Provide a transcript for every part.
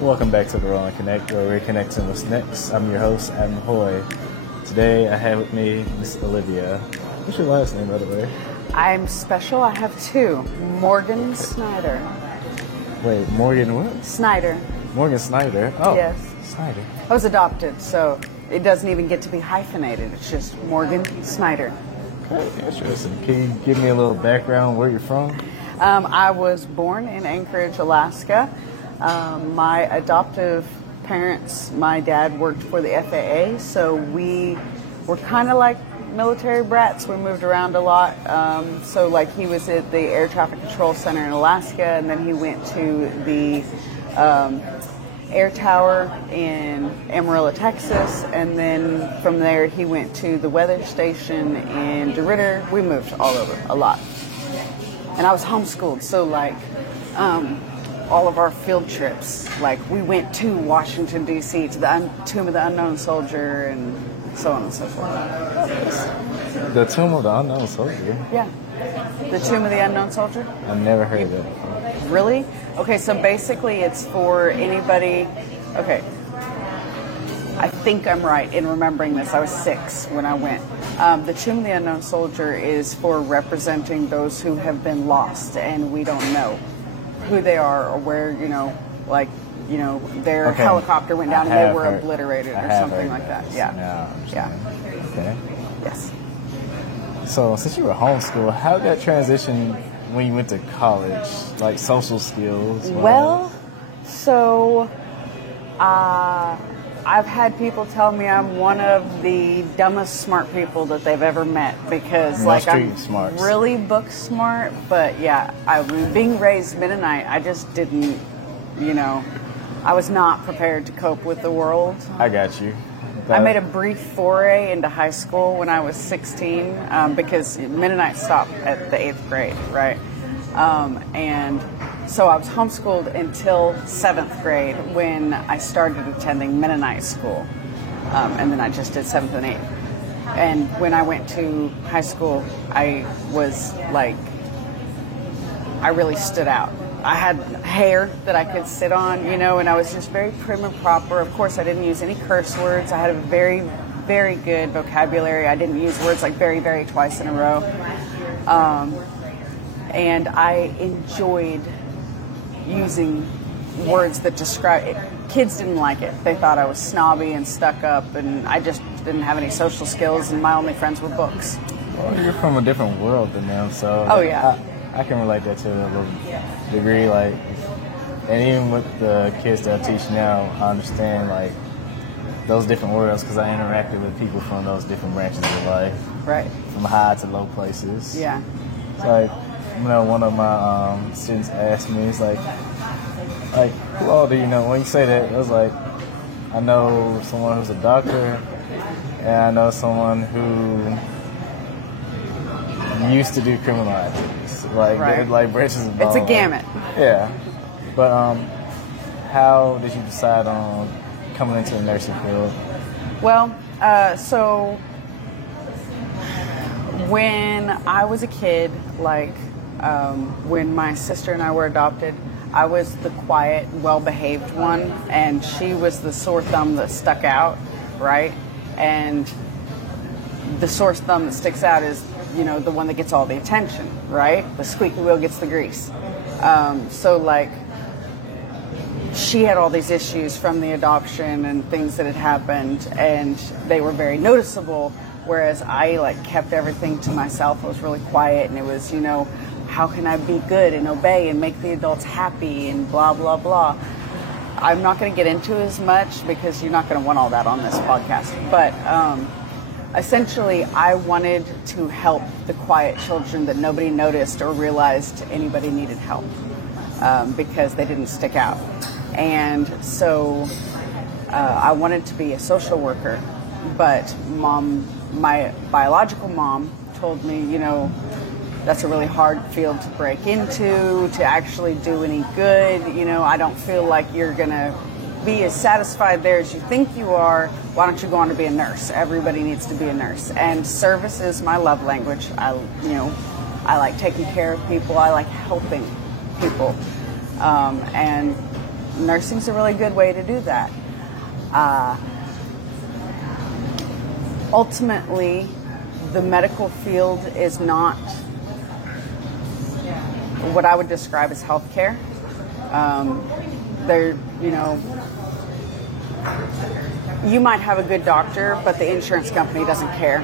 Welcome back to the Rolling Connect, where we're connecting what's next. I'm your host, Adam Hoy. Today I have with me Miss Olivia. What's your last name, by the way? I'm special. I have two. Morgan Snyder. Wait, Morgan what? Snyder. Morgan Snyder? Oh, yes. Snyder. I was adopted, so it doesn't even get to be hyphenated. It's just Morgan Snyder. Okay, interesting. Can you give me a little background where you're from? I was born in Anchorage, Alaska. My adoptive parents, my dad worked for the FAA, so we were kind of like military brats. We moved around a lot. So like he was at the Air Traffic Control Center in Alaska, and then he went to the Air Tower in Amarillo, Texas, and then from there he went to the weather station in DeRidder. We moved all over a lot. And I was homeschooled, so like all of our field trips, like we went to Washington, D.C., to the Tomb of the Unknown Soldier, and so on and so forth. The Tomb of the Unknown Soldier? Yeah. The Tomb of the Unknown Soldier? I've never heard of that before. Really? Okay, so basically it's for anybody... Okay. I think I'm right in remembering this. I was 6 when I went. The Tomb of the Unknown Soldier is for representing those who have been lost and we don't know who they are or where, their helicopter went down and they were obliterated or something like that. Yeah. Yeah. Okay. Yes. So since you were homeschooled, how did that transition when you went to college, like social skills? Well, so I've had people tell me I'm one of the dumbest smart people that they've ever met because I'm smarts. Really book smart, but yeah, being raised Mennonite, I just didn't, I was not prepared to cope with the world. I got you. I made a brief foray into high school when I was 16 because Mennonite stopped at the 8th grade, right? And so I was homeschooled until 7th grade when I started attending Mennonite school. And then I just did 7th and 8th. And when I went to high school, I was like, I really stood out. I had hair that I could sit on, and I was just very prim and proper. Of course, I didn't use any curse words. I had a very, very good vocabulary. I didn't use words like very, very twice in a row. And I enjoyed using words that describe it. Kids didn't like it. They thought I was snobby and stuck up, and I just didn't have any social skills, and my only friends were books. Well, you're from a different world than them, so... Oh, yeah. I can relate that to a little degree, and even with the kids that I teach now, I understand, those different worlds because I interacted with people from those different branches of life. Right. From high to low places. Yeah. It's one of my students asked me, it's who all do you know? When you say that, it was I know someone who's a doctor, and I know someone who used to do criminal activities. Right. Branches of it's a gamut. Yeah. But how did you decide on coming into the nursing field? Well, so when I was a kid, when my sister and I were adopted, I was the quiet, well-behaved one, and she was the sore thumb that stuck out, right? And the sore thumb that sticks out is, the one that gets all the attention, right? The squeaky wheel gets the grease. She had all these issues from the adoption and things that had happened, and they were very noticeable, whereas I, kept everything to myself. I was really quiet, and it was, how can I be good and obey and make the adults happy and blah, blah, blah. I'm not going to get into as much because you're not going to want all that on this podcast, but essentially, I wanted to help the quiet children that nobody noticed or realized anybody needed help because they didn't stick out. And so I wanted to be a social worker, but my biological mom told me, that's a really hard field to break into, to actually do any good. I don't feel like you're going to be as satisfied there as you think you are. Why don't you go on to be a nurse? Everybody needs to be a nurse. And service is my love language. I like taking care of people. I like helping people. And nursing's a really good way to do that. Ultimately, the medical field is not what I would describe as healthcare. You might have a good doctor, but the insurance company doesn't care.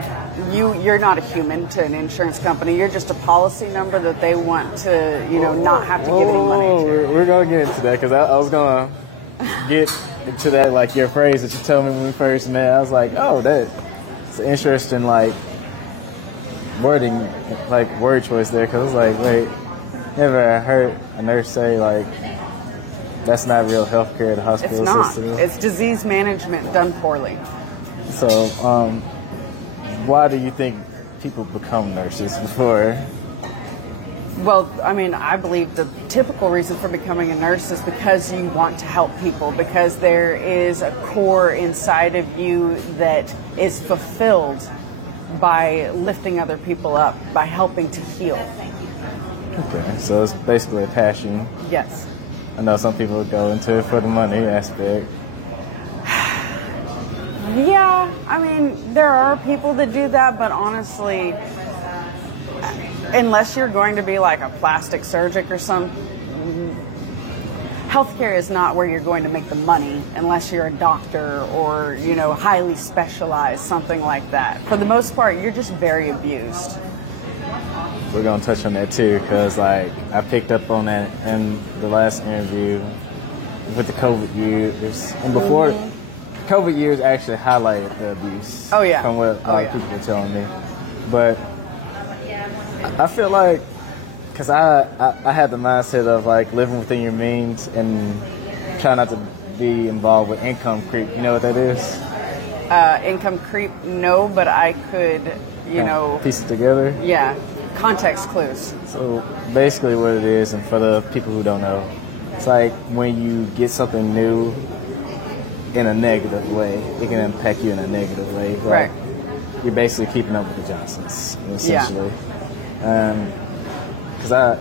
You're not a human to an insurance company. You're just a policy number that they want to, not have to give any money to. We're going to get into that because I was going to get into that, like your phrase that you told me when we first met. I was like, oh, that's an interesting, wording, word choice there, because I was like, wait, never heard a nurse say, that's not real healthcare, the hospital system. It's not. It's disease management done poorly. So, why do you think people become nurses before? Well, I believe the typical reason for becoming a nurse is because you want to help people, because there is a core inside of you that is fulfilled by lifting other people up, by helping to heal. Okay, so it's basically a passion. Yes. I know some people go into it for the money aspect. Yeah, there are people that do that, but honestly, unless you're going to be like a plastic surgeon or something, healthcare is not where you're going to make the money unless you're a doctor or, highly specialized, something like that. For the most part, you're just very abused. We're going to touch on that too, because I picked up on that in the last interview with the COVID years. And before, COVID years actually highlighted the abuse. Oh, yeah. From what a lot of people were telling me. But I feel like, because I had the mindset of living within your means and try not to be involved with income creep. You know what that is? Income creep, no, but I could, piece it together? Yeah. Context clues. So basically what it is, and for the people who don't know, it's like when you get something new in a negative way, it can impact you in a negative way. Right. You're basically keeping up with the Johnsons, essentially. Because I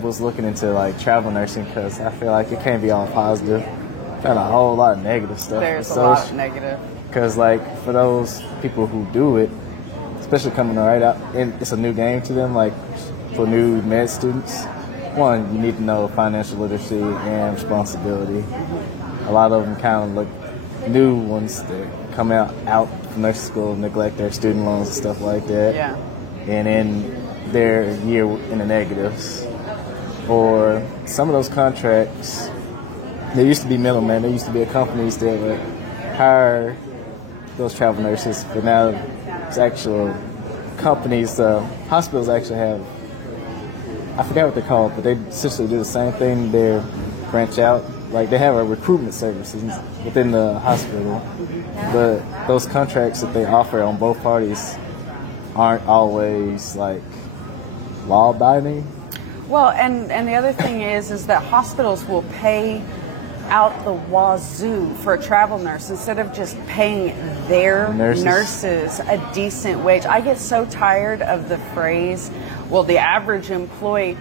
was looking into travel nursing, because I feel like it can't be all positive. Found a whole lot of negative stuff. There's a lot of negative. Because for those people who do it, especially coming right out, and it's a new game to them, for new med students. One, you need to know financial literacy and responsibility. A lot of them kind of look, new ones that come out from nursing school, neglect their student loans and stuff like that. Yeah. And then they're a year in the negatives. Or some of those contracts, there used to be middlemen, there used to be companies that would hire those travel nurses, but now it's actual companies, hospitals actually have, I forgot what they're called, but they essentially do the same thing. They branch out, they have a recruitment services within the hospital, but those contracts that they offer on both parties aren't always law-abiding. Well, and the other thing is that hospitals will pay out the wazoo for a travel nurse instead of just paying their nurses a decent wage. I get so tired of the phrase, well, the average employee.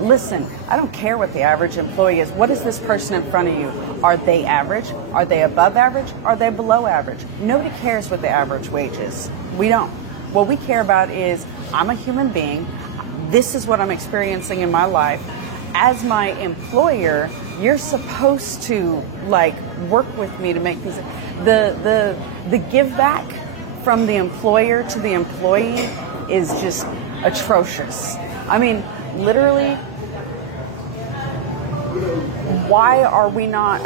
Listen, I don't care what the average employee is. What is this person in front of you? Are they average? Are they above average? Are they below average? Nobody cares what the average wage is. We don't. What we care about is, I'm a human being. This is what I'm experiencing in my life. As my employer, you're supposed to work with me to make these. The give back from the employer to the employee is just atrocious. Literally, why are we not?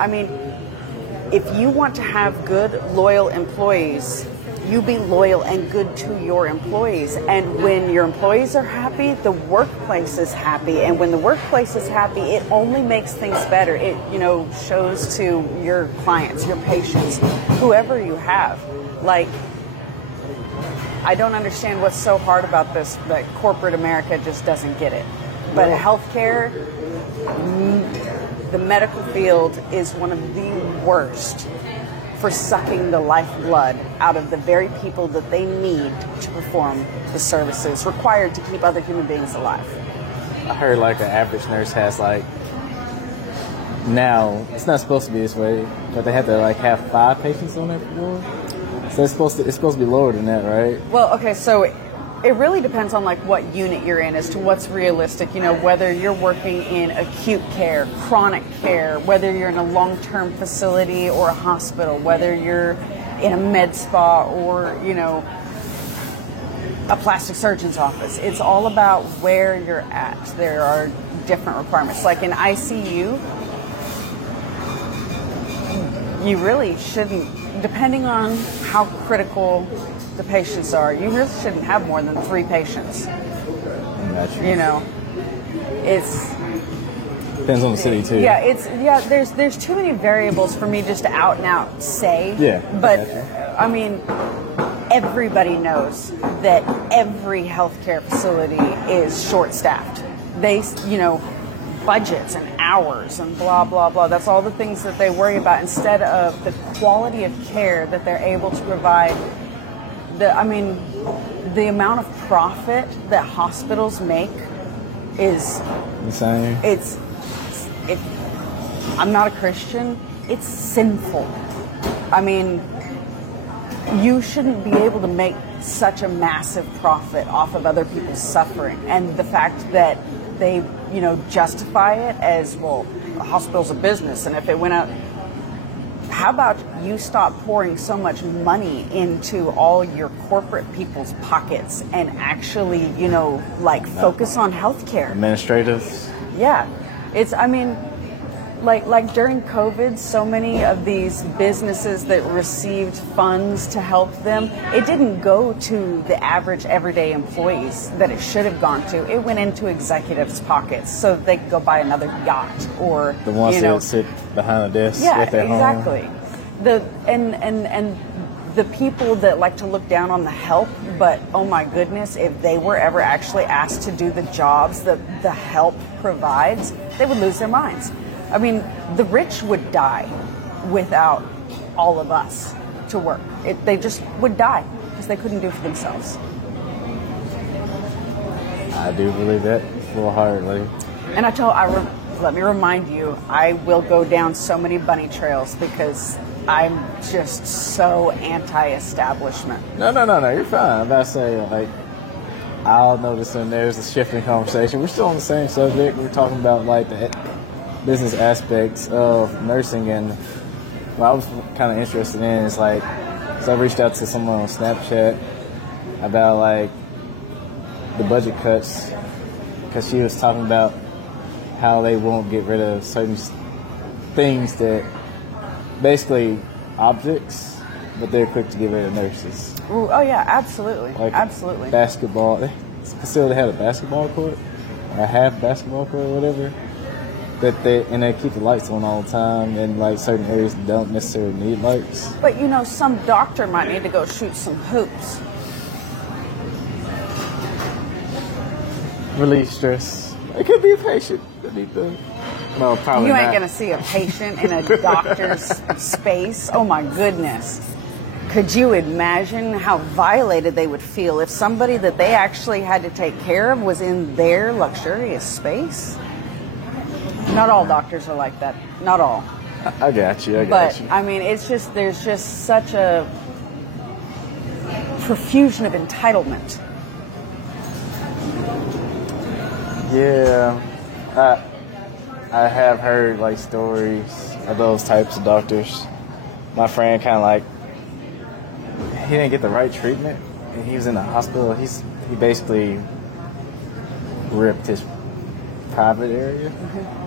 If you want to have good, loyal employees, you be loyal and good to your employees. And when your employees are happy, the workplace is happy. And when the workplace is happy, it only makes things better. It, shows to your clients, your patients, whoever you have. I don't understand what's so hard about this, that corporate America just doesn't get it. But healthcare, the medical field is one of the worst for sucking the lifeblood out of the very people that they need to perform the services required to keep other human beings alive. I heard an average nurse has now it's not supposed to be this way, but they have to like have 5 patients on that floor. So it's supposed to be lower than that, right? Well, okay, so it really depends on like what unit you're in as to what's realistic. You know, whether you're working in acute care, chronic care, whether you're in a long-term facility or a hospital, whether you're in a med spa or, you know, a plastic surgeon's office. It's all about where you're at. There are different requirements. Like in ICU, you really shouldn't, depending on how critical the patients are, you really shouldn't have more than 3 patients. Gotcha. You know, it's depends on the city too. Yeah, there's too many variables for me just to out and out say. Yeah. But Gotcha. I mean, everybody knows that every healthcare facility is short-staffed. They, you know, budgets and hours and blah, blah, blah. That's all the things that they worry about instead of the quality of care that they're able to provide. The amount of profit that hospitals make is insane. I'm not a Christian. It's sinful. I mean, you shouldn't be able to make such a massive profit off of other people's suffering. And the fact that they, you know, justify it as, well, a hospital's a business, and if it went out, how about you stop pouring so much money into all your corporate people's pockets and actually, you know, like focus on healthcare? Administrative. Yeah. It's, I mean, like during COVID, so many of these businesses that received funds to help them, it didn't go to the average everyday employees that it should have gone to. It went into executives' pockets so they could go buy another yacht or the ones you know, that sit behind the desk at their exactly. home. And the people that like to look down on the help, but oh my goodness, if they were ever actually asked to do the jobs that the help provides, they would lose their minds. I mean, the rich would die without all of us to work. They just would die because they couldn't do it for themselves. I do believe that full-heartedly. And let me remind you, I will go down so many bunny trails because I'm just so anti-establishment. No, you're fine. I'm about to say, like, I'll notice when there's a shift in conversation. We're still on the same subject. We're talking about, like, the business aspects of nursing, and what I was kind of interested in is, like, so I reached out to someone on Snapchat about, like, the budget cuts, because she was talking about how they won't get rid of certain things that basically objects, but they're quick to get rid of nurses. Ooh, oh yeah, absolutely, like absolutely. Basketball, this facility had a basketball court, or a half basketball court, or whatever. And they keep the lights on all the time, and like certain areas don't necessarily need lights. But you know, some doctor might need to go shoot some hoops. Relieve stress. It could be a patient. No, probably You ain't not. gonna see a patient in a doctor's space. Oh my goodness. Could you imagine how violated they would feel if somebody that they actually had to take care of was in their luxurious space? Not all doctors are like that. Not all. I got you. But I mean, there's just such a profusion of entitlement. Yeah, I have heard like stories of those types of doctors. My friend kind of like, he didn't get the right treatment, and he was in the hospital. He basically ripped his private area.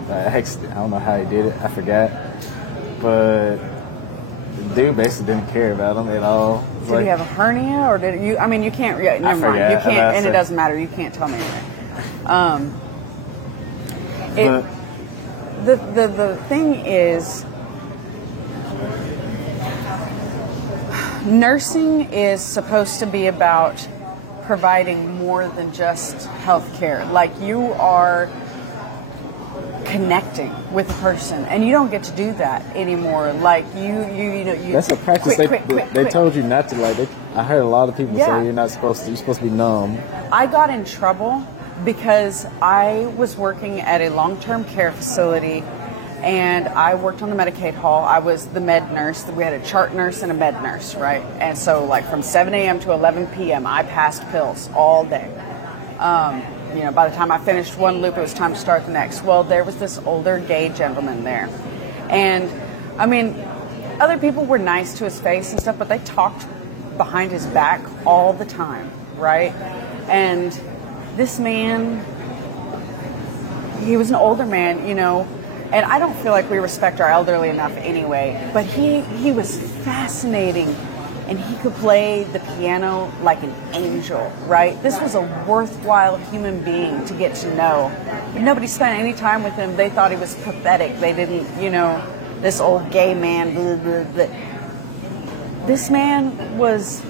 I don't know how he did it. I forgot, but the dude basically didn't care about him at all. Did he have a hernia, or did you? I mean, you can't. Never mind. You can't, and it doesn't matter. You can't tell me anything. The thing is, nursing is supposed to be about providing more than just health care. Like, you are connecting with a person, and you don't get to do that anymore. Like, you that's a practice they told you not to. Like, I heard a lot of people say you're supposed to be numb. I got in trouble because I was working at a long-term care facility, and I worked on the Medicaid hall. I was the med nurse. We had a chart nurse and a med nurse, right? And so like from 7 a.m. to 11 p.m., I passed pills all day. You know, by the time I finished one loop, it was time to start the next. Well, there was this older gay gentleman there. And, I mean, other people were nice to his face and stuff, but they talked behind his back all the time, right? And this man, he was an older man, you know, and I don't feel like we respect our elderly enough anyway, but he was fascinating, and he could play the piano like an angel, right? This was a worthwhile human being to get to know. But nobody spent any time with him. They thought he was pathetic. They didn't, you know, this old gay man, blah, blah, blah. This man was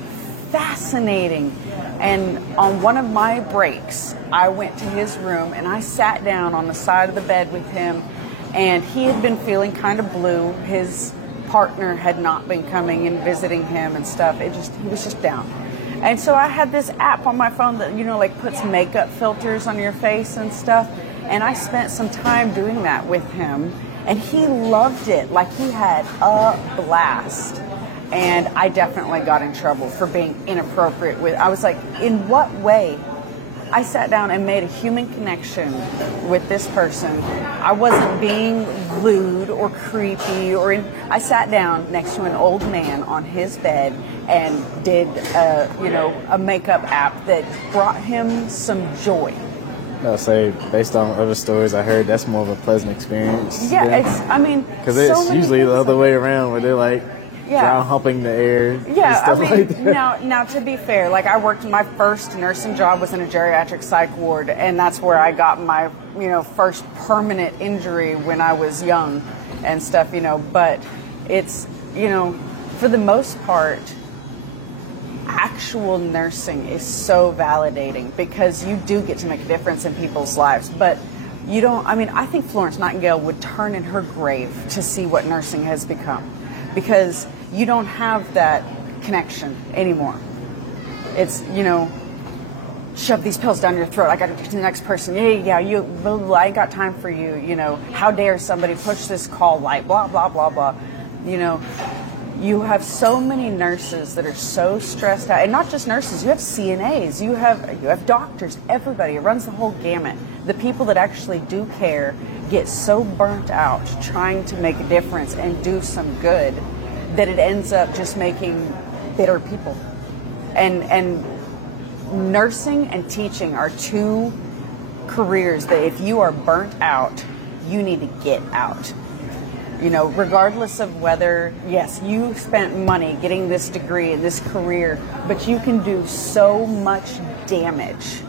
fascinating. And on one of my breaks, I went to his room and I sat down on the side of the bed with him, and he had been feeling kind of blue. His partner had not been coming and visiting him and stuff. He was just down. And so I had this app on my phone that, you know, like puts makeup filters on your face and stuff. And I spent some time doing that with him, and he loved it. Like, he had a blast. And I definitely got in trouble for being inappropriate with. I was like, in what way? I sat down and made a human connection with this person. I wasn't being lewd or creepy I sat down next to an old man on his bed and did a makeup app that brought him some joy. I'll say, based on other stories I heard, that's more of a pleasant experience. Yeah, because it's usually the other way around, where they're like, ground humping the air. Yeah, stuff like that. Now to be fair, like, I worked, my first nursing job was in a geriatric psych ward, and that's where I got my, you know, first permanent injury when I was young and stuff, you know. But it's, you know, for the most part, actual nursing is so validating because you do get to make a difference in people's lives. But you don't, I mean, I think Florence Nightingale would turn in her grave to see what nursing has become, because you don't have that connection anymore. It's, you know, shove these pills down your throat. I got to get to the next person. Yeah, you, blah, blah, blah, I ain't got time for you. You know, how dare somebody push this call light, blah, blah, blah, blah. You know, you have so many nurses that are so stressed out. And not just nurses, you have CNAs, you have doctors, everybody. It runs the whole gamut. The people that actually do care get so burnt out trying to make a difference and do some good that it ends up just making bitter people. And nursing and teaching are two careers that if you are burnt out, you need to get out. You know, regardless of whether, yes, you spent money getting this degree and this career, but you can do so much damage.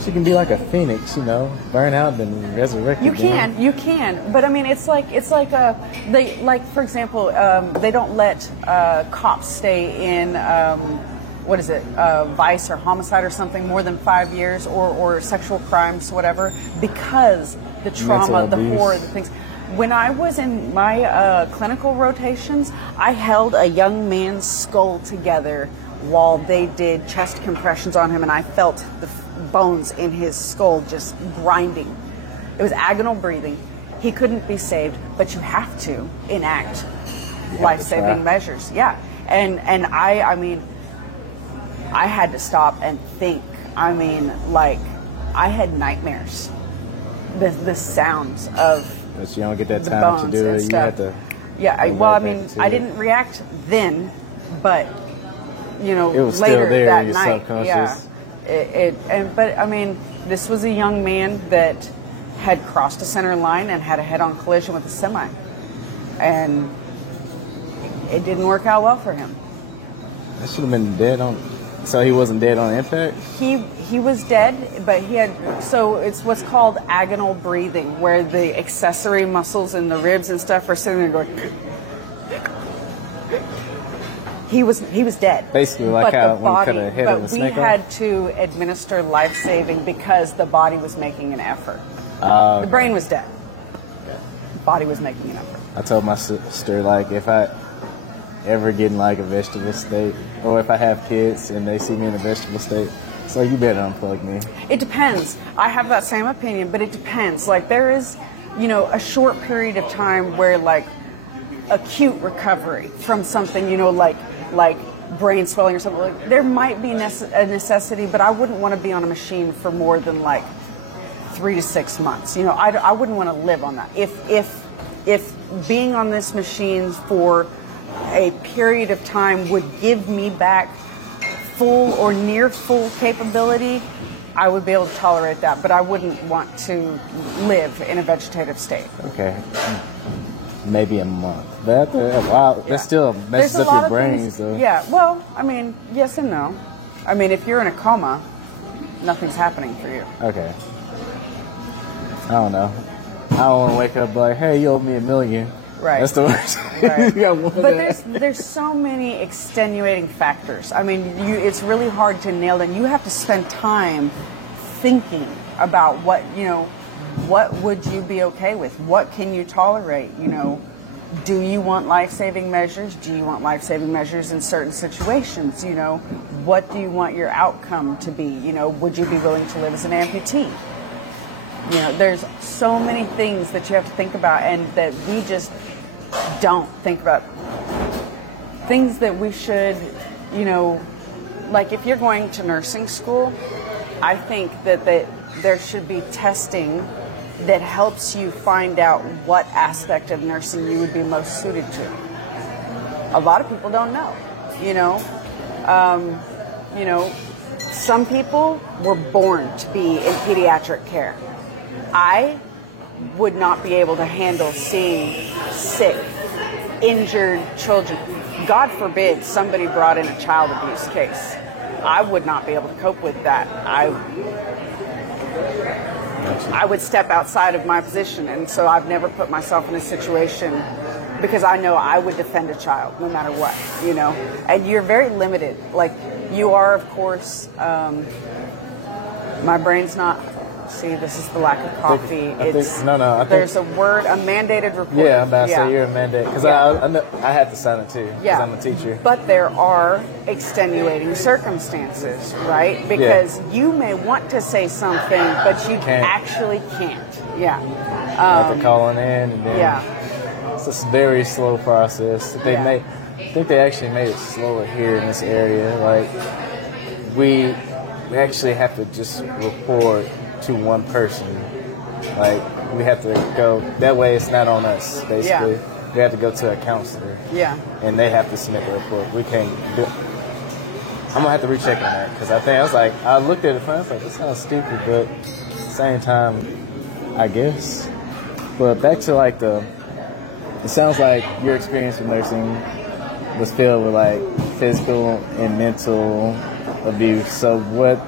She can be like a phoenix, you know, burn out then resurrect. You can, but I mean, it's like for example, they don't let cops stay in vice or homicide or something more than 5 years, or sexual crimes, whatever, because the trauma, the horror, the things. When I was in my clinical rotations, I held a young man's skull together while they did chest compressions on him, and I felt the bones in his skull just grinding. It was agonal breathing. He couldn't be saved, but you have to enact life-saving measures. Yeah, and I mean, I had to stop and think. I mean, like, I had nightmares. The sounds of but you don't get that time to do it. You have to. Yeah, I didn't react then, but you know, it was later still there, that your night, subconscious. But I mean, this was a young man that had crossed a center line and had a head-on collision with a semi, and it didn't work out well for him. That should have been dead on. So he wasn't dead on impact? He was dead, but he had, so it's what's called agonal breathing, where the accessory muscles in the ribs and stuff are sitting there going. He was dead. Basically, like how when you cut a head of a snake off? But we had to administer life-saving because the body was making an effort. The brain was dead. The body was making an effort. I told my sister, like, if I ever get in like a vegetable state, or if I have kids and they see me in a vegetable state, so you better unplug me. It depends. I have that same opinion, but it depends. Like, there is, a short period of time where like acute recovery from something, like brain swelling or something, like, there might be a necessity, but I wouldn't want to be on a machine for more than like 3 to 6 months. I wouldn't want to live on that. If being on this machine for a period of time would give me back full or near full capability, I would be able to tolerate that, but I wouldn't want to live in a vegetative state. Okay. Maybe a month. That still messes up your brain. So. Yeah, well, I mean, yes and no. I mean, if you're in a coma, nothing's happening for you. Okay. I don't know. I don't want to wake up like, hey, you owe me $1 million. Right. That's the worst. Right. But there's so many extenuating factors. I mean, it's really hard to nail it. You have to spend time thinking about what would you be okay with? What can you tolerate? Do you want life-saving measures? Do you want life-saving measures in certain situations? What do you want your outcome to be? Would you be willing to live as an amputee? There's so many things that you have to think about and that we just don't think about. Things that we should, like if you're going to nursing school, I think that there should be testing that helps you find out what aspect of nursing you would be most suited to. A lot of people don't know, some people were born to be in pediatric care. I would not be able to handle seeing sick, injured children. God forbid somebody brought in a child abuse case. I would not be able to cope with that. I would step outside of my position, and so I've never put myself in a situation because I know I would defend a child no matter what, And you're very limited. Like, you are, of course, my brain's not... See, this is the lack of coffee. There's a word, a mandated report. Yeah, I'm about to say you're a mandate. Because I had to sign it too, because I'm a teacher. But there are extenuating circumstances, right? Because you may want to say something, but you actually can't. Yeah. You have to call in, and then it's a very slow process. I think they actually made it slower here in this area. Like, we actually have to just report to one person. Like, we have to go, that way it's not on us, basically. Yeah. We have to go to a counselor. Yeah. And they have to submit the report. We can't do I'm going to have to recheck on that, because I looked at it and I was like, this sounds stupid, but at the same time, I guess. But back to it sounds like your experience with nursing was filled with like physical and mental abuse. So what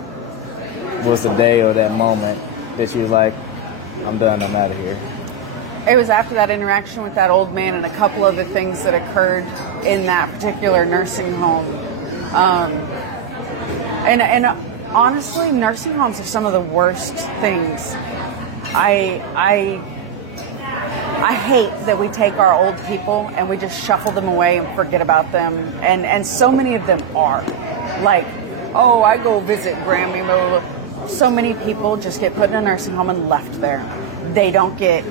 was the day or that moment that you was like, I'm done, I'm out of here? It was after that interaction with that old man and a couple of the things that occurred in that particular nursing home. And honestly, nursing homes are some of the worst things. I hate that we take our old people and we just shuffle them away and forget about them. And so many of them are. Like, oh, I go visit Grammy, blah, blah, blah. So many people just get put in a nursing home and left there. They don't get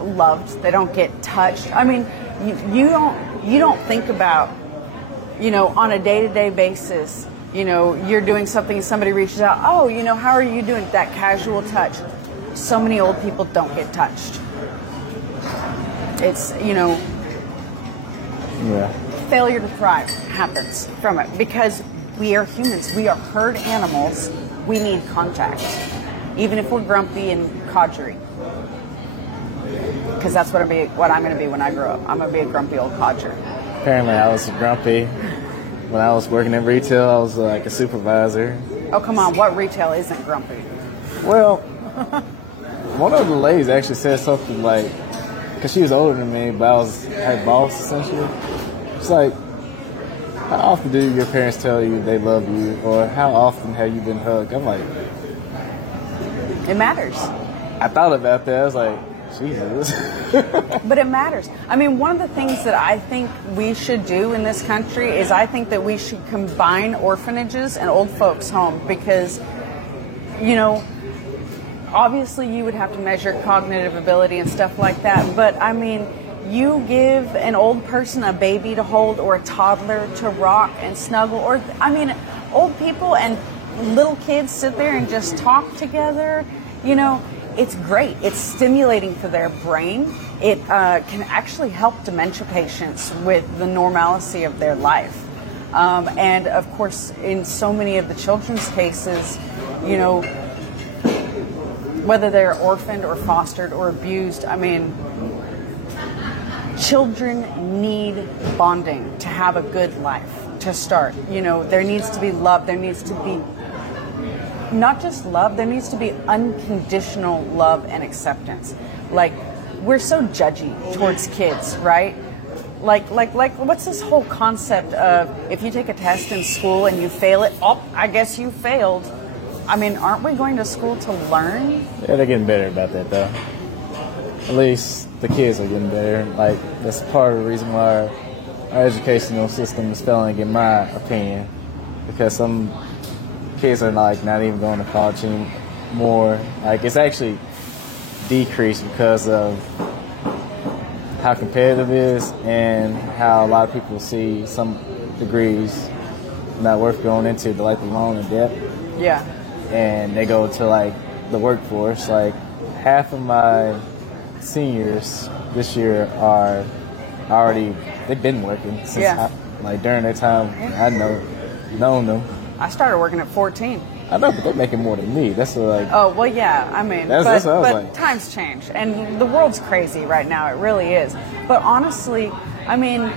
loved. They don't get touched. I mean, you don't think about, on a day-to-day basis, you're doing something and somebody reaches out, oh, how are you doing? That casual touch. So many old people don't get touched. It's, failure to thrive happens from it because we are humans. We are herd animals. We need contact, even if we're grumpy and codgery. Because that's what I'm going to be when I grow up. I'm going to be a grumpy old codger. Apparently, I was grumpy when I was working in retail. I was like a supervisor. Oh, come on. What retail isn't grumpy? Well, one of the ladies actually said something like, because she was older than me, but I was her boss, essentially. It's like, how often do your parents tell you they love you? Or how often have you been hugged? I'm like... It matters. I thought about that. I was like, Jesus. But it matters. I mean, one of the things that I think we should do in this country is I think that we should combine orphanages and old folks' home because, obviously you would have to measure cognitive ability and stuff like that, but I mean, you give an old person a baby to hold or a toddler to rock and snuggle, or I mean, old people and little kids sit there and just talk together, you know, it's great. It's stimulating for their brain. It can actually help dementia patients with the normalcy of their life. And of course, in so many of the children's cases, you know, whether they're orphaned or fostered or abused, I mean, children need bonding to have a good life to start. You know, there needs to be love. There needs to be not just love, there needs to be unconditional love and acceptance. Like, we're so judgy towards kids, right? Like, what's this whole concept of if you take a test in school and you fail it, oh, I guess you failed. I mean, aren't we going to school to learn? Yeah, they're getting better about that, though. At least the kids are getting better. Like, that's part of the reason why our educational system is failing, in my opinion, because some kids are like not even going to college anymore. Like, it's actually decreased because of how competitive it is and how a lot of people see some degrees not worth going into, like the loan and debt. Yeah. And they go to like the workforce. Like, half of my seniors this year are already, they've been working since like during their time I known them. I started working at 14. I know, but they're making more than me. That's what, like. Oh, well, yeah. I mean, that's what I was but like. Times change, and the world's crazy right now. It really is. But honestly, I mean,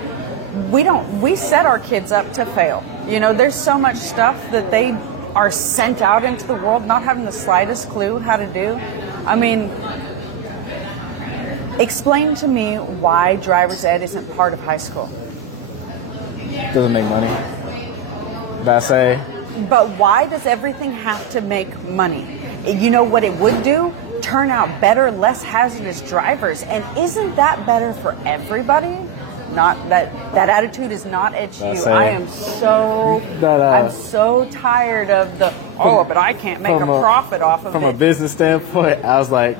we set our kids up to fail. You know, there's so much stuff that they are sent out into the world not having the slightest clue how to do. I mean, explain to me why driver's ed isn't part of high school. Doesn't make money. But I say. But why does everything have to make money? You know what it would do? Turn out better, less hazardous drivers. And isn't that better for everybody? Not that attitude is not at you. I am so I'm so tired of the but I can't make a profit off of it. From a business standpoint, I was like,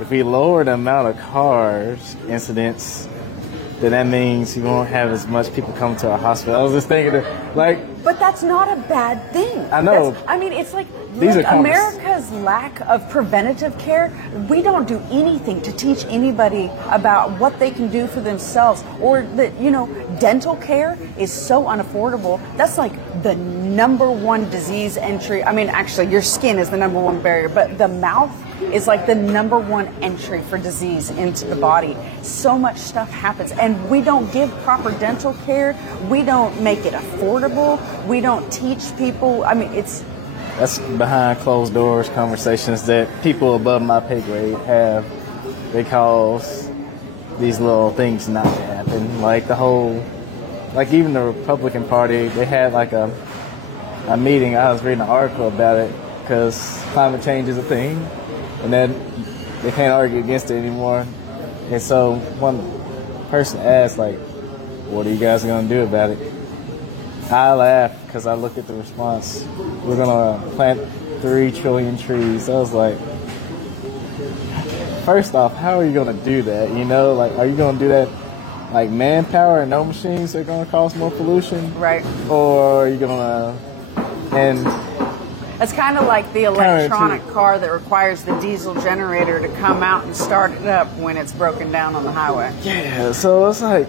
if we lower the amount of cars incidents, then that means you won't have as much people come to a hospital. I was just thinking but that's not a bad thing. I know. It's like, look, America's lack of preventative care, we don't do anything to teach anybody about what they can do for themselves. Or that, you know, dental care is so unaffordable. That's like the number one disease entry. I mean, actually, your skin is the number one barrier, but the mouth is like the number one entry for disease into the body. So much stuff happens, and we don't give proper dental care. We don't make it affordable. We don't teach people. I mean, that's behind closed doors conversations that people above my pay grade have. They cause these little things not to happen. Like like even the Republican Party, they had like a meeting. I was reading an article about it because climate change is a thing. And then they can't argue against it anymore. And so one person asked, like, what are you guys going to do about it? I laughed because I looked at the response. We're going to plant 3 trillion trees. I was like, first off, how are you going to do that? You know, like, are you going to do that like manpower and no machines are going to cause more pollution? Right. Or are you going to, it's kind of like the electronic car that requires the diesel generator to come out and start it up when it's broken down on the highway. Yeah, so it's like,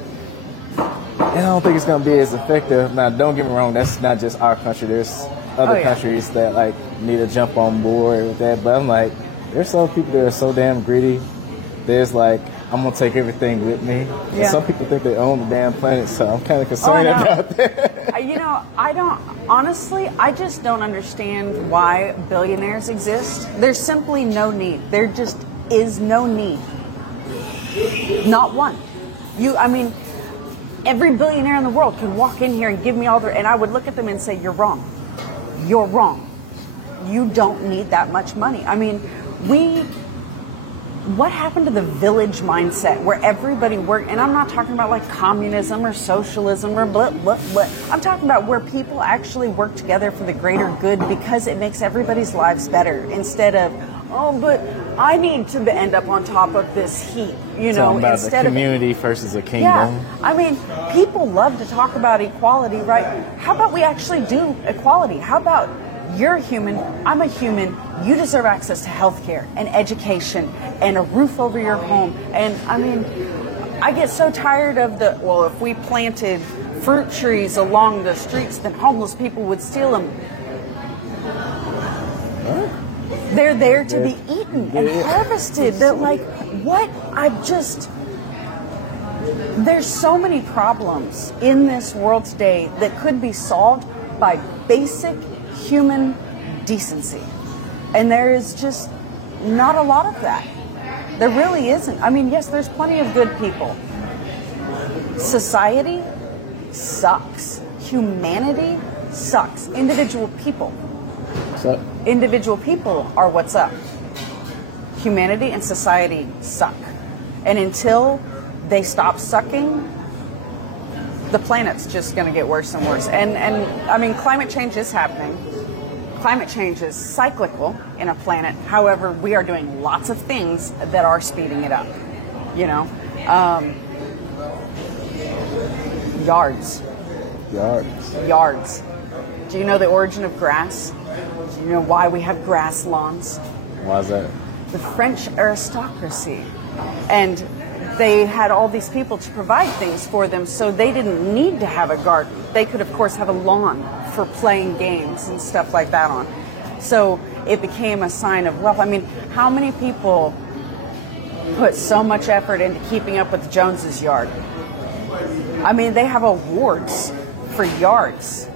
I don't think it's going to be as effective. Now, don't get me wrong, that's not just our country. There's other countries that, like, need to jump on board with that. But I'm like, there's some people that are so damn greedy. There's like, I'm going to take everything with me. Yeah. And some people think they own the damn planet, so I'm kind of concerned about that. You know, I just don't understand why billionaires exist. There's simply no need. There just is no need. Not one. Every billionaire in the world could walk in here and give me all their, and I would look at them and say, you're wrong. You're wrong. You don't need that much money. I mean, what happened to the village mindset where everybody worked? And I'm not talking about like communism or socialism or blah, blah, blah. I'm talking about where people actually work together for the greater good because it makes everybody's lives better instead of, oh, but I need to end up on top of this heap, you know, Talking about instead the of community versus a kingdom. yeah. I mean, people love to talk about equality, right? How about we actually do equality? How about you're human, I'm a human, you deserve access to healthcare and education and a roof over your home. And I mean, I get so tired of the, well, if we planted fruit trees along the streets, then homeless people would steal them. They're there to be eaten and harvested. They're like, what? There's so many problems in this world today that could be solved by basic human decency. And there is just not a lot of that. There really isn't. I mean, yes, there's plenty of good people. Society sucks. Humanity sucks. Individual people. So, Individual people are what's up. Humanity and society suck. And until they stop sucking, the planet's just going to get worse and worse. And I mean, climate change is happening. Climate change is cyclical in a planet. However, we are doing lots of things that are speeding it up. You know, yards. Do you know the origin of grass? Do you know why we have grass lawns? why is that? The French aristocracy. And they had all these people to provide things for them, so they didn't need to have a garden. They could, of course, have a lawn for playing games and stuff like that on. So it became a sign of wealth. I mean, how many people put so much effort into keeping up with the Joneses' yard? I mean, they have awards for yards.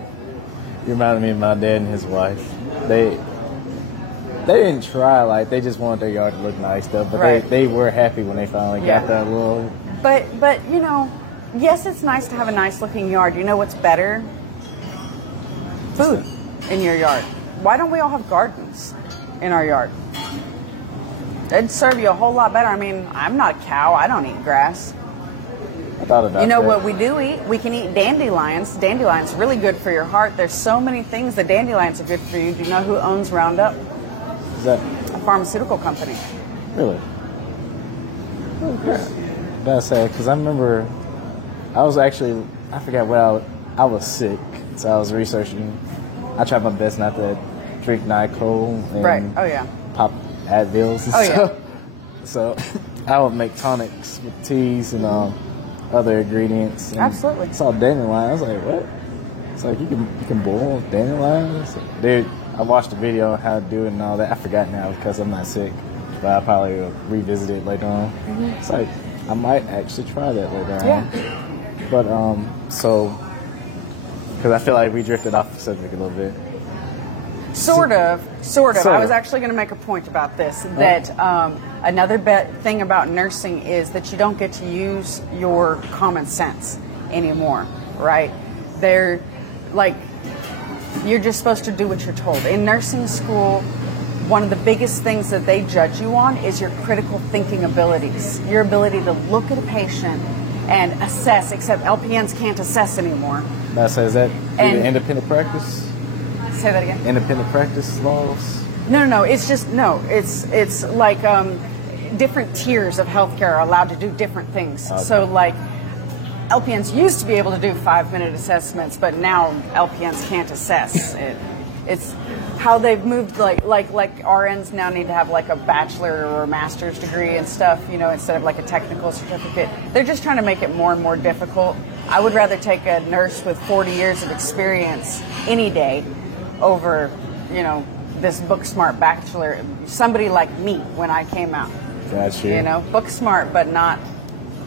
You reminded me of my dad and his wife. They didn't try, like, they just wanted their yard to look nice, though. But right. they were happy when they finally got that little... But, you know, yes, it's nice to have a nice-looking yard. You know what's better? Food in your yard. Why don't we all have gardens in our yard? It'd serve you a whole lot better. I mean, I'm not a cow. I don't eat grass. I thought about You know that. what we do eat? We can eat dandelions. Dandelions are really good for your heart. There's so many things that dandelions are good for you. Do you know who owns Roundup? Is that... A pharmaceutical company. Really? Okay. That's sad, because I remember I was actually, I forgot what I was sick, so I was researching. I tried my best not to drink NyQuil and Right. Oh, yeah. pop Advils and Oh, stuff. So I would make tonics with teas and other ingredients. And Absolutely. I saw dandelion. I was like, what? It's like, you can boil dandelions? Dude, I watched a video on how to do it and all that. I forgot now because I'm not sick, but I'll probably revisit it later on. Mm-hmm. It's like, I might actually try that later on. Yeah. But, so, because I feel like we drifted off the subject a little bit. Sort of. Sort I of. was actually going to make a point about this, that another thing about nursing is that you don't get to use your common sense anymore, right? They're like, you're just supposed to do what you're told. In nursing school, one of the biggest things that they judge you on is your critical thinking abilities, your ability to look at a patient and assess, except LPNs can't assess anymore. Now, so is that And- independent practice? Say that again. Independent practice laws? No. It's just It's like different tiers of healthcare are allowed to do different things. Okay. So like LPNs used to be able to do 5-minute assessments, but now LPNs can't assess it. It's how they've moved. Like RNs now need to have like a bachelor or a master's degree and stuff. You know, instead of like a technical certificate. They're just trying to make it more and more difficult. I would rather take a nurse with 40 years of experience any day over, you know, this book smart bachelor, somebody like me when I came out. Gotcha. You know, book smart, but not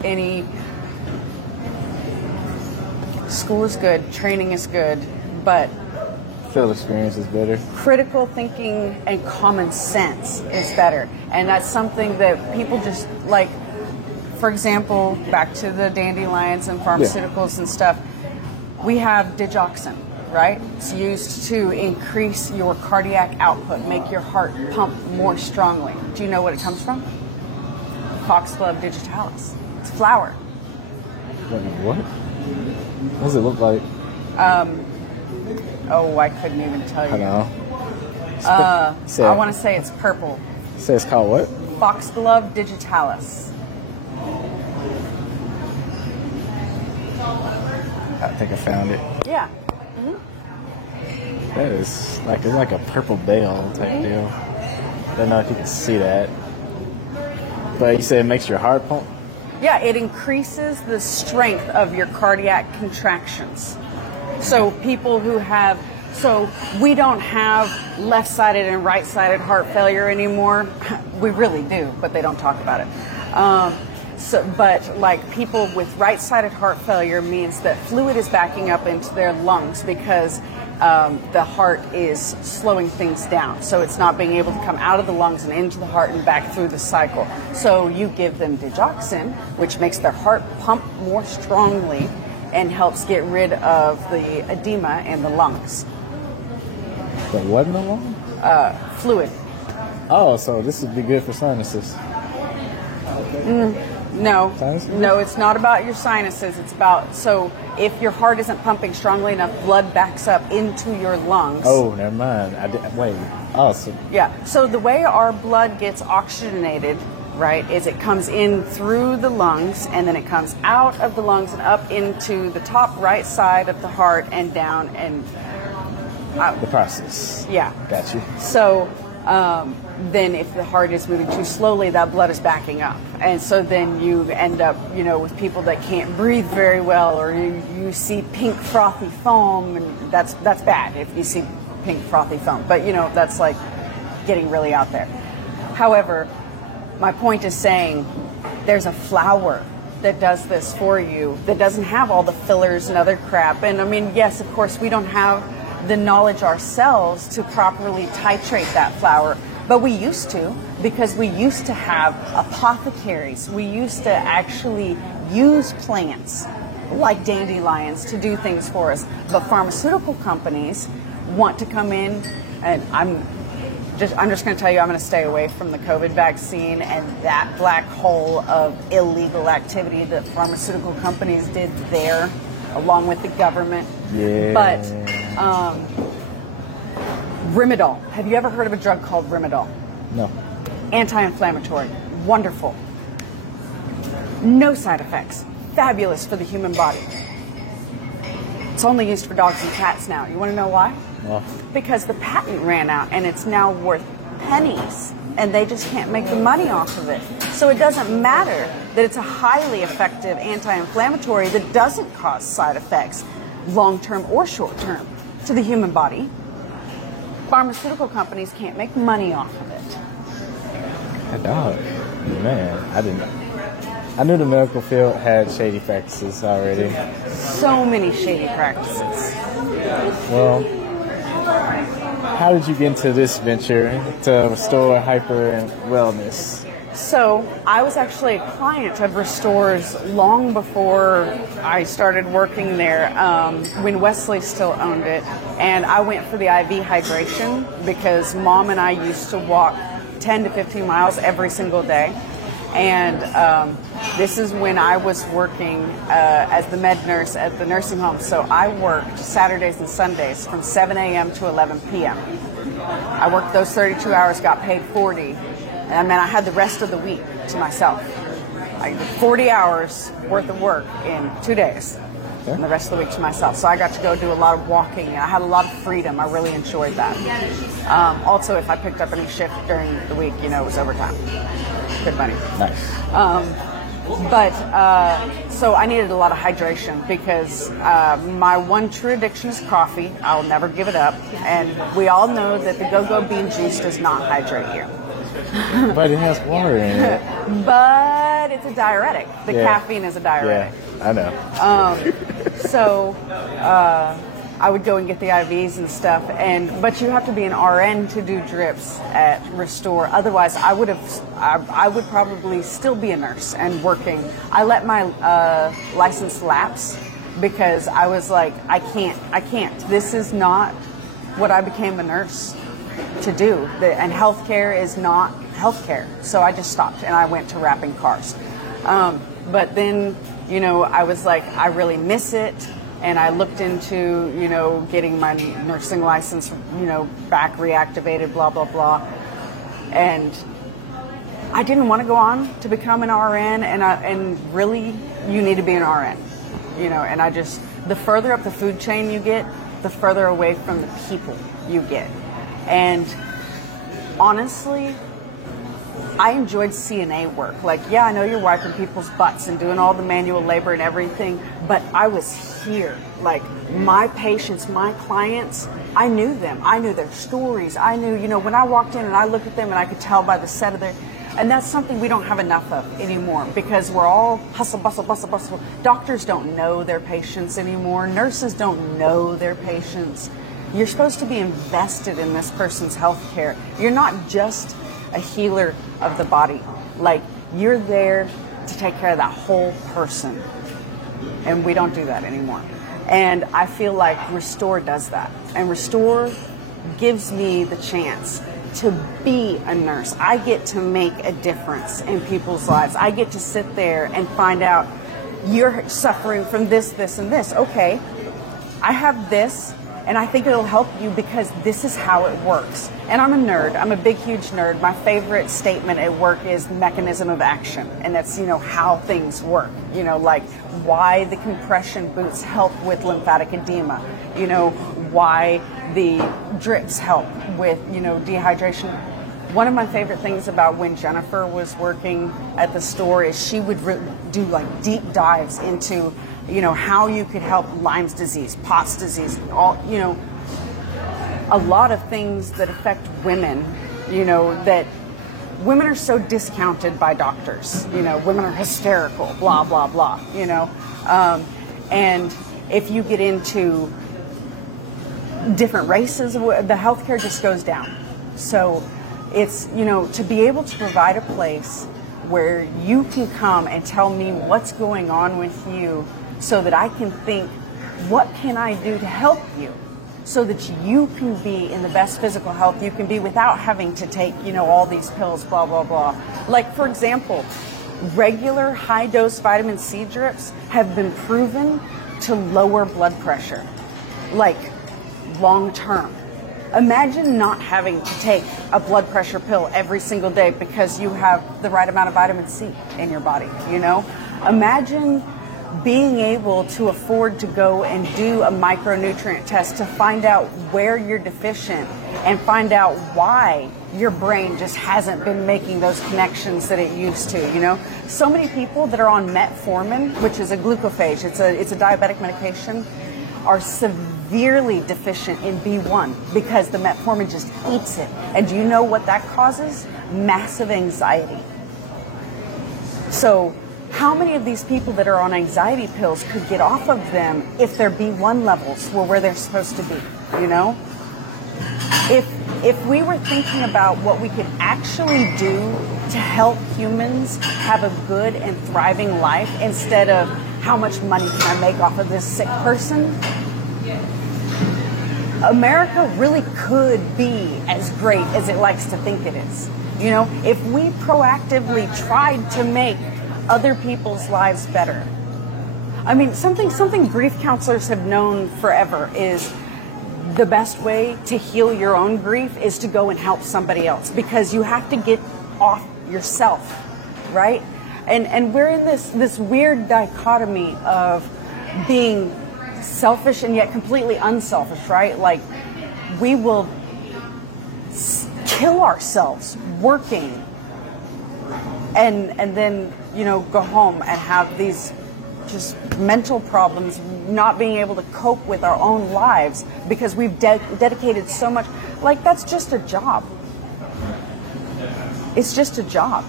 any. School is good, training is good, but Field experience is better. critical thinking and common sense is better. And that's something that people just like. For example, back to the dandelions and pharmaceuticals and stuff, we have digoxin. Right? It's used to increase your cardiac output, make your heart pump more strongly. Do you know what it comes from? Foxglove digitalis. It's flower. What? What does it look like? Oh, I couldn't even tell you. I know. I want to say it's purple. So it's called what? Foxglove digitalis. I think I found it. Yeah. That is like, it's like a purple bale type deal. Don't know if you can see that. But you said it makes your heart pump? Yeah, it increases the strength of your cardiac contractions. So people who have, so we don't have left-sided and right-sided heart failure anymore. We really do, but they don't talk about it. But like people with right-sided heart failure means that fluid is backing up into their lungs because the heart is slowing things down. So it's not being able to come out of the lungs and into the heart and back through the cycle. So you give them digoxin, which makes their heart pump more strongly and helps get rid of the edema in the lungs. The what in the lung? Fluid. Oh, so this would be good for sinuses. No, Sinuses? no, it's not about your sinuses. It's about, so if your heart isn't pumping strongly enough, blood backs up into your lungs. Oh, never mind. Wait. Oh, so Yeah, so the way our blood gets oxygenated, right, is it comes in through the lungs and then it comes out of the lungs and up into the top right side of the heart and down and out. the process. Yeah. Got you. So then if the heart is moving too slowly, that blood is backing up. And so then you end up, with people that can't breathe very well, or you see pink frothy foam, and that's bad if you see pink frothy foam. But, that's like getting really out there. However, my point is saying there's a flower that does this for you that doesn't have all the fillers and other crap. And I mean, yes, of course, we don't have the knowledge ourselves to properly titrate that flower, but we used to, because we used to have apothecaries. We used to actually use plants like dandelions to do things for us. But pharmaceutical companies want to come in, and I'm just going to tell you, I'm going to stay away from the COVID vaccine and that black hole of illegal activity that pharmaceutical companies did there, along with the government. Yeah. But Rimadyl. Have you ever heard of a drug called Rimadyl? No. Anti-inflammatory. Wonderful. No side effects. Fabulous for the human body. It's only used for dogs and cats now. You want to know why? Well, Because the patent ran out and it's now worth pennies and they just can't make the money off of it. So it doesn't matter that it's a highly effective anti-inflammatory that doesn't cause side effects, long-term or short-term, to the human body. Pharmaceutical companies can't make money off of it. a dog. Man, I knew the medical field had shady practices already. So many shady practices. Well, how did you get into this venture to restore hyper and wellness? So I was actually a client of Restore's long before I started working there, when Wesley still owned it. And I went for the IV hydration because Mom and I used to walk 10 to 15 miles every single day. And this is when I was working as the med nurse at the nursing home. So I worked Saturdays and Sundays from 7 a.m. to 11 p.m. I worked those 32 hours, got paid 40. And then I had the rest of the week to myself. I did 40 hours worth of work in 2 days, and the rest of the week to myself. So I got to go do a lot of walking, and I had a lot of freedom. I really enjoyed that. Also, if I picked up any shift during the week, it was overtime. Good money. Nice. So I needed a lot of hydration because my one true addiction is coffee. I'll never give it up. And we all know that the Go-Go Bean juice does not hydrate you. But it has water in it. But it's a diuretic. The caffeine is a diuretic. Yeah, I know. So I would go and get the IVs and stuff, but you have to be an RN to do drips at Restore. Otherwise, I would probably still be a nurse and working. I let my license lapse because I was like, I can't. This is not what I became a nurse to do. And healthcare is not healthcare. So I just stopped and I went to wrapping cars. But then, I was like, I really miss it. And I looked into, getting my nursing license, back reactivated, blah, blah, blah. And I didn't want to go on to become an RN, and really, you need to be an RN, you know. And the further up the food chain you get, the further away from the people you get. And honestly, I enjoyed CNA work. Like, yeah, I know you're wiping people's butts and doing all the manual labor and everything, but I was here. Like, my patients, my clients, I knew them. I knew their stories. I knew, you know, when I walked in and I looked at them and I could tell by the set of their... And that's something we don't have enough of anymore, because we're all hustle, bustle, bustle, bustle. Doctors don't know their patients anymore. Nurses don't know their patients. You're supposed to be invested in this person's health care. You're not just a healer of the body. Like, you're there to take care of that whole person. And we don't do that anymore. And I feel like Restore does that. And Restore gives me the chance to be a nurse. I get to make a difference in people's lives. I get to sit there and find out, you're suffering from this, this, and this. Okay, I have this, and I think it'll help you because this is how it works. And I'm a nerd. I'm a big, huge nerd. My favorite statement at work is mechanism of action. And that's, you know, how things work. You know, like why the compression boots help with lymphatic edema. You know, why the drips help with, you know, dehydration. One of my favorite things about when Jennifer was working at the store is she would do like deep dives into, you know, how you could help Lyme's disease, Pott's disease, all, you know, a lot of things that affect women, you know, that women are so discounted by doctors, you know, women are hysterical, blah, blah, blah, you know. And if you get into different races, the healthcare just goes down. So it's, you know, to be able to provide a place where you can come and tell me what's going on with you so that I can think, what can I do to help you so that you can be in the best physical health you can be without having to take, you know, all these pills, blah, blah, blah. Like, for example, regular high-dose vitamin C drips have been proven to lower blood pressure, like long term. Imagine not having to take a blood pressure pill every single day because you have the right amount of vitamin C in your body, you know? Imagine being able to afford to go and do a micronutrient test to find out where you're deficient and find out why your brain just hasn't been making those connections that it used to, you know? So many people that are on metformin, which is a glucophage, it's a diabetic medication, are severely deficient in B1 because the metformin just eats it. And do you know what that causes? Massive anxiety. So how many of these people that are on anxiety pills could get off of them if their B1 levels were where they're supposed to be, you know? If we were thinking about what we could actually do to help humans have a good and thriving life instead of how much money can I make off of this sick person, America really could be as great as it likes to think it is. You know, if we proactively tried to make other people's lives better. I mean, something grief counselors have known forever is the best way to heal your own grief is to go and help somebody else, because you have to get off yourself, right? And we're in this weird dichotomy of being selfish and yet completely unselfish, right? Like, we will kill ourselves working and then, you know, go home and have these just mental problems, not being able to cope with our own lives because we've dedicated so much. Like, that's just a job. It's just a job.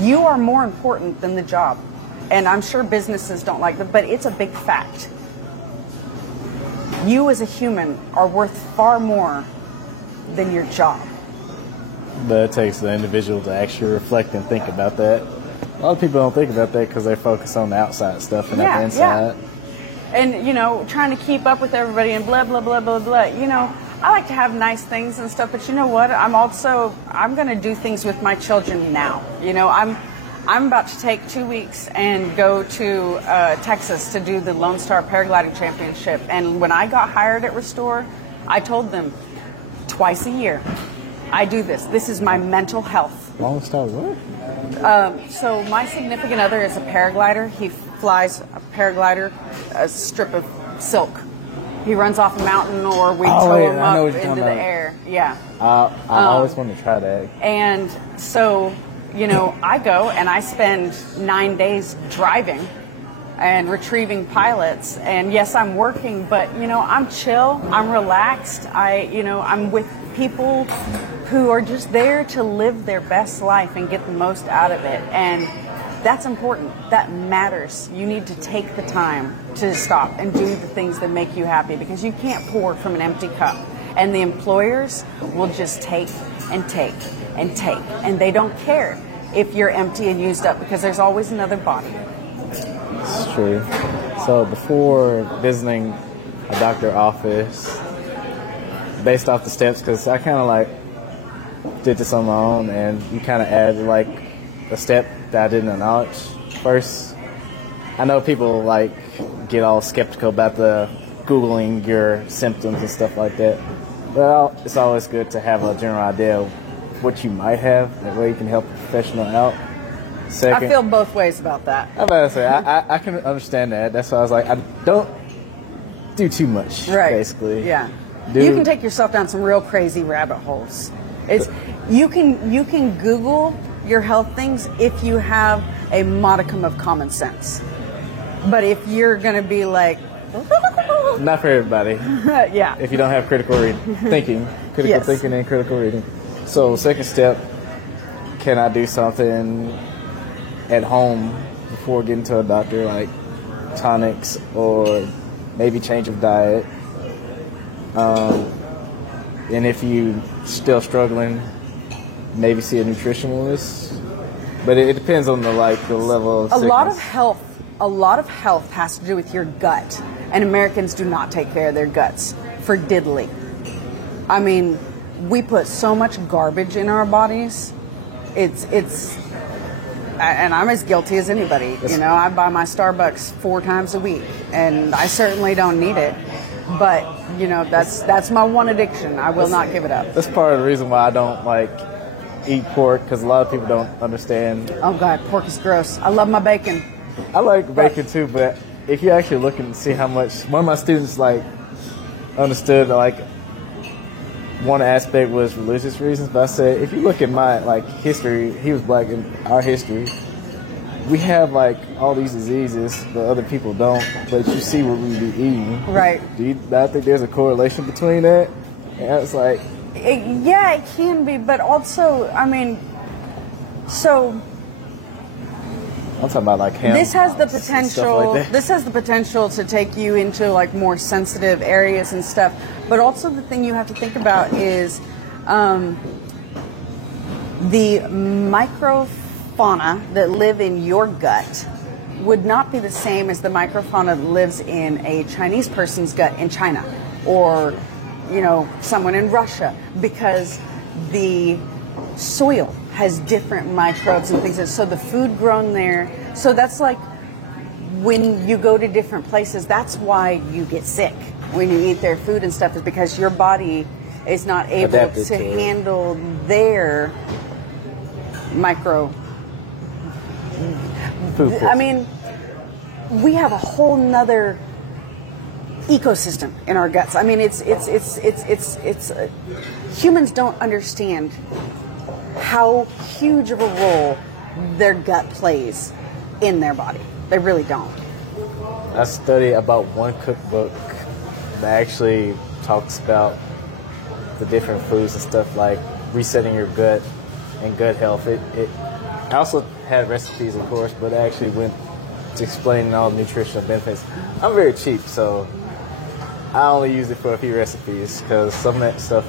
You are more important than the job. And I'm sure businesses don't like that, but it's a big fact. You as a human are worth far more than your job. But it takes the individual to actually reflect and think about that. A lot of people don't think about that because they focus on the outside stuff and not the inside. Yeah. And, you know, trying to keep up with everybody and blah, blah, blah, blah, blah. You know, I like to have nice things and stuff, but you know what? I'm going to do things with my children now. You know, I'm about to take 2 weeks and go to Texas to do the Lone Star Paragliding Championship. And when I got hired at Restore, I told them twice a year, I do this. This is my mental health. Long story, what? So my significant other is a paraglider. He flies a paraglider, a strip of silk. He runs off a mountain, or we tow him up into the air. Yeah. I always wanted to try that. And so, I go and I spend 9 days driving and retrieving pilots. And yes, I'm working, but I'm chill. I'm relaxed. I'm with people who are just there to live their best life and get the most out of it. And that's important. That matters. You need to take the time to stop and do the things that make you happy, because you can't pour from an empty cup. And the employers will just take and take and take. And they don't care if you're empty and used up, because there's always another body. It's true. So before visiting a doctor office, based off the steps, because I kind of like did this on my own, and you kind of add like a step that I didn't acknowledge. First, I know people like get all skeptical about the Googling your symptoms and stuff like that. Well, it's always good to have a general idea of what you might have. That way you can help a professional out. Second, I feel both ways about that. I'm about to say, I can understand that. That's why I was like, I don't do too much, right. Basically. Yeah. You can take yourself down some real crazy rabbit holes. You can Google your health things if you have a modicum of common sense. But if you're going to be like... Not for everybody. Yeah. If you don't have critical thinking. Critical thinking and critical reading. So second step, can I do something at home before getting to a doctor, like tonics or maybe change of diet? And if you still struggling, maybe see a nutritionist. But it depends on the level of sickness. A lot of health has to do with your gut, and Americans do not take care of their guts for diddly. I mean, we put so much garbage in our bodies. It's and I'm as guilty as anybody. I buy my Starbucks 4 times a week, and I certainly don't need it. But that's my one addiction. I will not give it up. That's part of the reason why I don't eat pork, because a lot of people don't understand. Oh God, pork is gross. I love my bacon. I like bacon too, but if you actually look and see how much, one of my students understood one aspect was religious reasons, but I said if you look at my history, he was black in our history. We have all these diseases, but other people don't. But you see what we be eating, right? I think there's a correlation between that. And it's yeah, it can be, but also, I mean, so. I'm talking about ham. This has the potential. This has the potential to take you into more sensitive areas and stuff. But also, the thing you have to think about is the microfauna that live in your gut would not be the same as the microfauna that lives in a Chinese person's gut in China, or someone in Russia, because the soil has different microbes and things. So the food grown there, so that's when you go to different places, that's why you get sick when you eat their food and stuff, is because your body is not able to handle their micro food. I mean, we have a whole nother ecosystem in our guts. I mean, it's humans don't understand how huge of a role their gut plays in their body. They really don't. I studied about one cookbook that actually talks about the different foods and stuff, like resetting your gut and gut health. I also had recipes, of course, but I actually went to explaining all the nutritional benefits. I'm very cheap, so I only use it for a few recipes, because some of that stuff...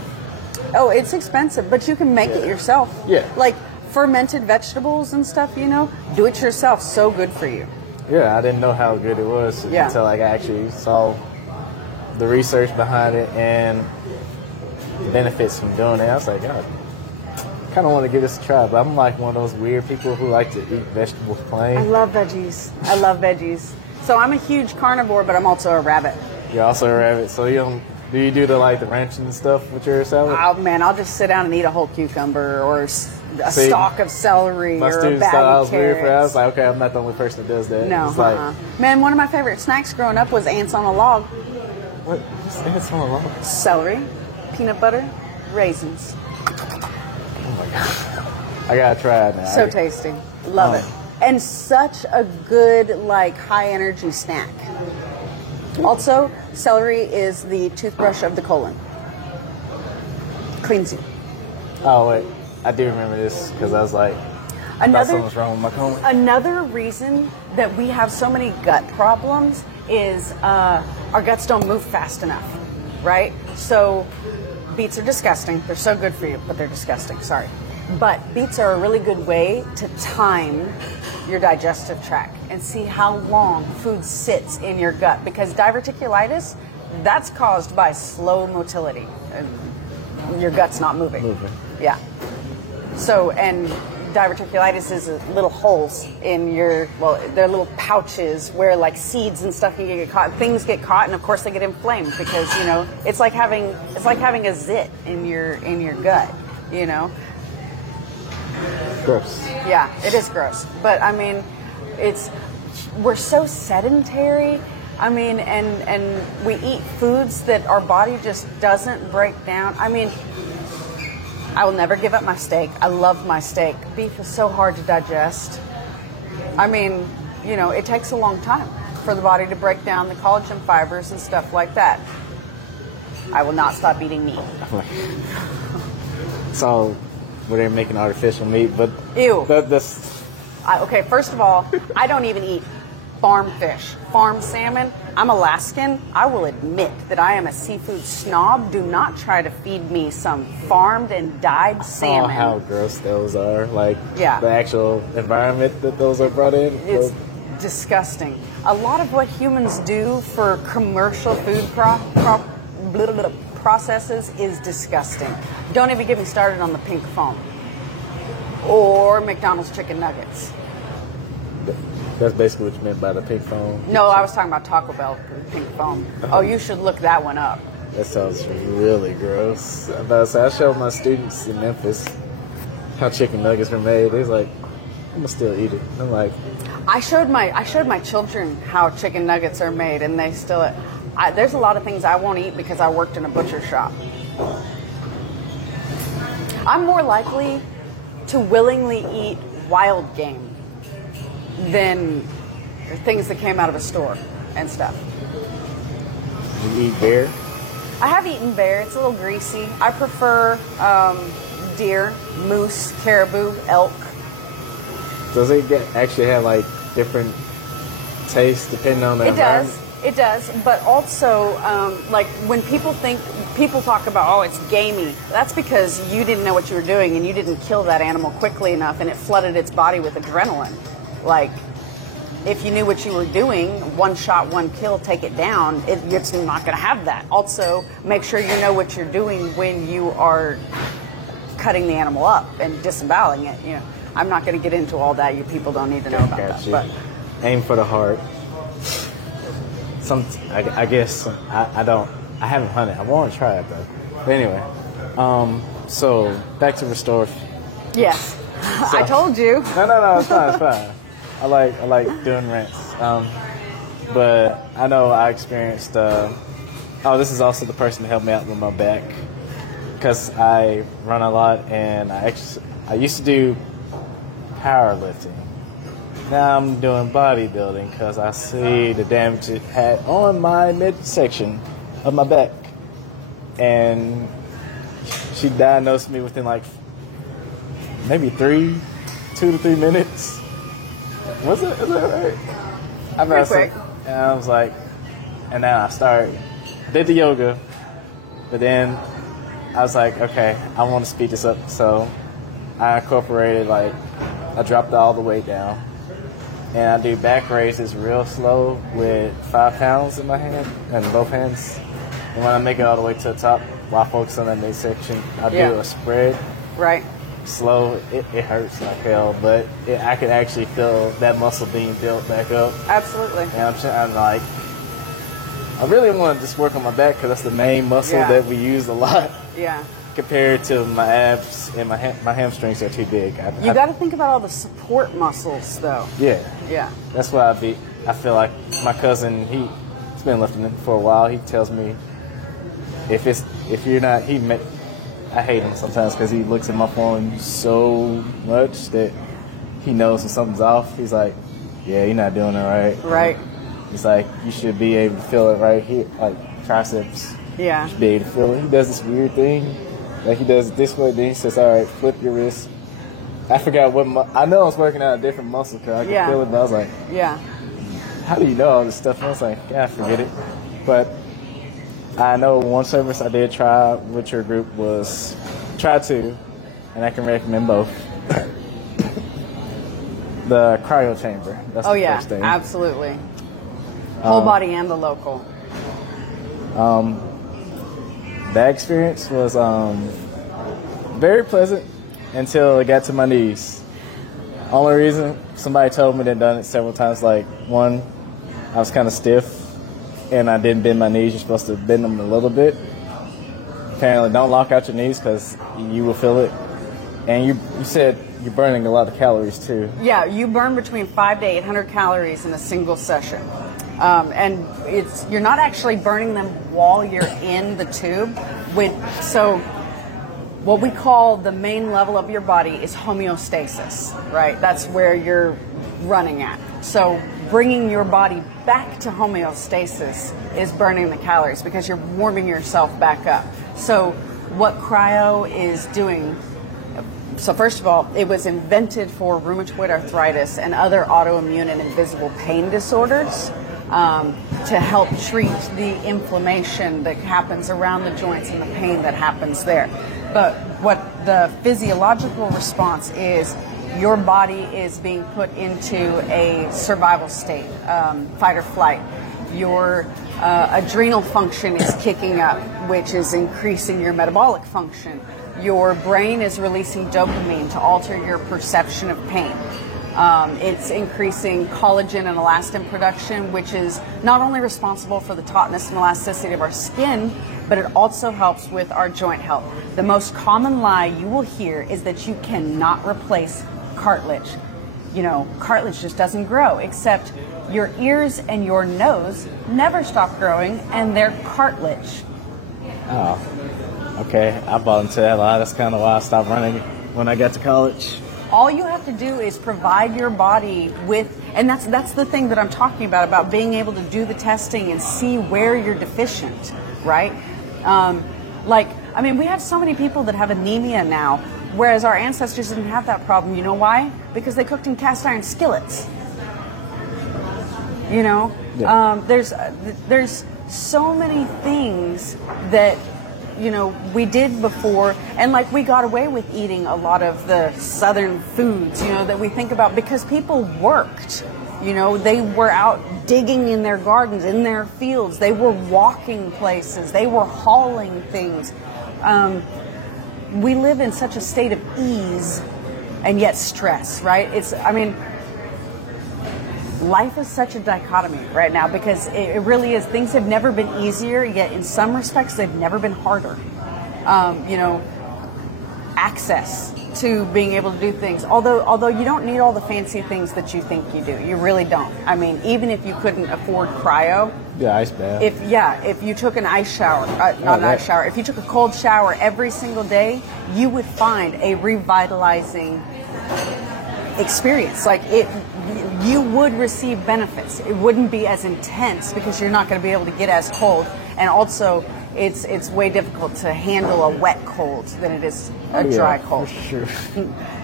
Oh, it's expensive, but you can make it yourself. Yeah. Like fermented vegetables and stuff, do it yourself. So good for you. Yeah, I didn't know how good it was until I actually saw the research behind it and the benefits from doing it. I was like, God, I kind of want to give this a try, but I'm one of those weird people who like to eat vegetables plain. I love veggies. So I'm a huge carnivore, but I'm also a rabbit. You're also a rabbit, so do you do the ranching and stuff with your salad? Oh man, I'll just sit down and eat a whole cucumber or a See, stalk of celery my or a students bag thought I of was weird for that. I was carrots. like, okay, I'm not the only person that does that. No, It's like, man, one of my favorite snacks growing up was ants on a log. what? It's on a log. Celery, peanut butter, raisins. Oh my god. I gotta try it now. So tasty. Love it. And such a good, like, high energy snack. Also, celery is the toothbrush of the colon. Cleans you. Oh wait, I do remember this because I was like, I thought something was wrong with my colon. Another reason that we have so many gut problems is our guts don't move fast enough, right? So beets are disgusting. They're so good for you, but they're disgusting. Sorry. But beets are a really good way to time your digestive tract and see how long food sits in your gut, because diverticulitis, that's caused by slow motility. Your gut's not moving. Yeah. So, and diverticulitis is little holes in your, well, they're little pouches where like seeds and stuff can get caught. Things get caught, and of course they get inflamed because, you know, it's like having a zit in your gut, you know. Gross. Yeah, it is gross. But I mean, we're so sedentary. I mean, and we eat foods that our body just doesn't break down. I mean, I will never give up my steak. I love my steak. Beef is so hard to digest. I mean, you know, it takes a long time for the body to break down the collagen fibers and stuff like that. I will not stop eating meat. So, where they're making artificial meat, but Ew. Okay, first of all, I don't even eat farm fish, farm salmon. I'm Alaskan. I will admit that I am a seafood snob. Do not try to feed me some farmed and dyed salmon. Oh, how gross those are. Like, Yeah. the actual environment that those are brought in. It's disgusting. A lot of what humans do for commercial food processes is disgusting. Don't even get me started on the pink foam or McDonald's chicken nuggets. That's basically what you meant by the pink foam. No, I was talking about Taco Bell pink foam. Oh, you should look that one up. That sounds really gross. I showed my students in Memphis how chicken nuggets were made. They was like, I'm gonna still eat it. I'm like, I showed my children how chicken nuggets are made, and they still. There's a lot of things I won't eat because I worked in a butcher shop. I'm more likely to willingly eat wild game than things that came out of a store and stuff. you eat bear? I have eaten bear. It's a little greasy. I prefer deer, moose, caribou, elk. Does it actually have like different tastes depending on the environment? It does, but also, like when people talk about, oh, it's gamey, that's because you didn't know what you were doing and you didn't kill that animal quickly enough and it flooded its body with adrenaline. Like, if you knew what you were doing, one shot, one kill, take it down, it's not going to have that. Also, make sure you know what you're doing when you are cutting the animal up and disemboweling it. You know, I'm not going to get into all that. You people don't need to know about that. But aim for the heart. I guess I don't. I haven't hunted. I want to try it though. But anyway, so back to Restore. Yes, I told you. No, it's fine. It's fine. I like doing rants. But I know I experienced. This is also the person that helped me out with my back because I run a lot and I used to do powerlifting. Now I'm doing bodybuilding because I see the damage it had on my midsection of my back. And she diagnosed me within like maybe 2 to 3 minutes. Was it? Is that right? Pretty quick. And I was like, and then I did the yoga, but then I was like, okay, I want to speed this up. So I incorporated, I dropped all the weight down. And I do back raises real slow with 5 pounds in my hand, and both hands. And when I make it all the way to the top, while focusing on that midsection, I do a spread. Right. Slow. It hurts like hell, but I could actually feel that muscle being built back up. Absolutely. And I'm like, I really want to just work on my back because that's the main muscle that we use a lot. Yeah. compared to my abs and my hamstrings are too big. You got to think about all the support muscles, though. Yeah. Yeah. That's why I feel like my cousin, he's been lifting it for a while. He tells me if you're not, I hate him sometimes because he looks at my phone so much that he knows when something's off. He's like, yeah, you're not doing it right. Right. He's like, you should be able to feel it right here, like triceps. Yeah. You should be able to feel it. He does this weird thing. Like he does it this way, then he says, all right, flip your wrist. I forgot I know I was working out a different muscle because I could feel it, but I was like, yeah. How do you know all this stuff? And I was like, yeah, forget it. But I know one service I did try with your group was try two, and I can recommend both. The cryo chamber. That's the first thing. Absolutely. Whole body and the local. That experience was very pleasant until it got to my knees. Only reason, somebody told me they'd done it several times. Like, one, I was kind of stiff, and I didn't bend my knees. You're supposed to bend them a little bit. Apparently, don't lock out your knees because you will feel it. And you said you're burning a lot of calories, too. Yeah, you burn between 500 to 800 calories in a single session. And you're not actually burning them while you're in the tube. So what we call the main level of your body is homeostasis, right? That's where you're running at. So bringing your body back to homeostasis is burning the calories because you're warming yourself back up. So what cryo is doing, so first of all, it was invented for rheumatoid arthritis and other autoimmune and invisible pain disorders. To help treat the inflammation that happens around the joints and the pain that happens there. But what the physiological response is, your body is being put into a survival state, fight or flight. Your adrenal function is kicking up, which is increasing your metabolic function. Your brain is releasing dopamine to alter your perception of pain. It's increasing collagen and elastin production, which is not only responsible for the tautness and elasticity of our skin, but it also helps with our joint health. The most common lie you will hear is that you cannot replace cartilage. You know, cartilage just doesn't grow, except your ears and your nose never stop growing, and they're cartilage. Oh, okay. I bought into that lie. That's kind of why I stopped running when I got to college. All you have to do is provide your body with, and that's the thing that I'm talking about being able to do the testing and see where you're deficient, right? We have so many people that have anemia now, whereas our ancestors didn't have that problem. You know why? Because they cooked in cast iron skillets. You know, yeah. There's so many things that, you know, we did before, and like we got away with eating a lot of the southern foods, you know, that we think about because people worked. You know, they were out digging in their gardens, in their fields. They were walking places. They were hauling things. We live in such a state of ease and yet stress, right? Life is such a dichotomy right now because it really is. Things have never been easier, yet in some respects they've never been harder. Access to being able to do things. Although you don't need all the fancy things that you think you do. You really don't. I mean, even if you couldn't afford cryo. Yeah, ice bath. If you took an ice shower, ice shower, if you took a cold shower every single day, you would find a revitalizing experience. You would receive benefits. It wouldn't be as intense because you're not going to be able to get as cold. And also, it's way difficult to handle a wet cold than it is a dry cold. For sure.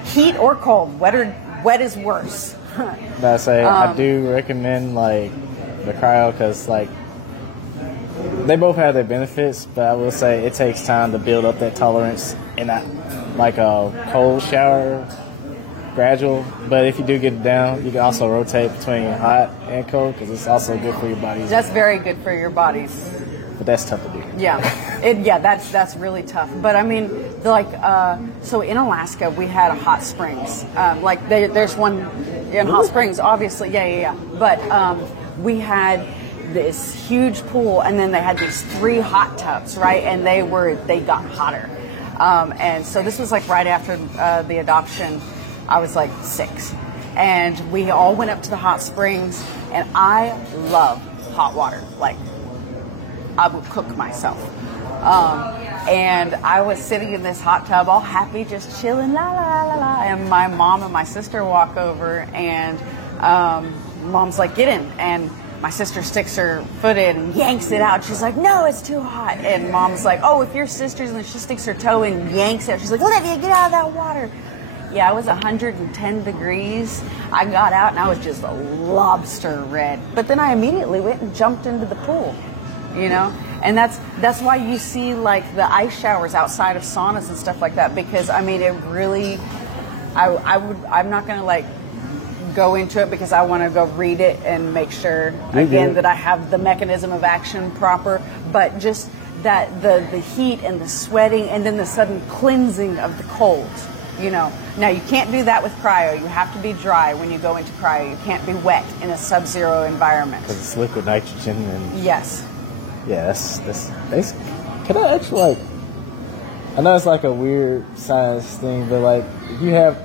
Heat or cold, wet is worse. I do recommend the cryo because they both have their benefits, but I will say it takes time to build up that tolerance in a cold shower. Gradual, but if you do get it down, you can also rotate between hot and cold because it's also good for your body. That's very good for your bodies. But that's tough to do. Yeah, that's really tough. But I mean, so in Alaska we had a hot springs. There's one in Hot Springs, obviously. Yeah. But we had this huge pool, and then they had these 3 hot tubs, right? And they got hotter. And so this was like right after the adoption. I was like 6. And we all went up to the hot springs, and I love hot water. Like, I would cook myself. And I was sitting in this hot tub all happy, just chilling, la, la, la, la. And my mom and my sister walk over, and mom's like, get in. And my sister sticks her foot in and yanks it out. She's like, no, it's too hot. And mom's like, oh, if your sister's, and she sticks her toe in and yanks it. She's like, Olivia, get out of that water. Yeah, it was 110 degrees. I got out and I was just lobster red. But then I immediately went and jumped into the pool, you know? And that's why you see like the ice showers outside of saunas and stuff like that, because I mean, it really, I'm not going to like go into it because I want to go read it and make sure again that I have the mechanism of action proper, but just that the heat and the sweating and then the sudden cleansing of the cold. You know, now you can't do that with cryo. You have to be dry when you go into cryo. You can't be wet in a sub-zero environment. Because it's liquid nitrogen and... Yes. Yeah, that's can I actually, like... I know it's like a weird science thing, but like, if you have,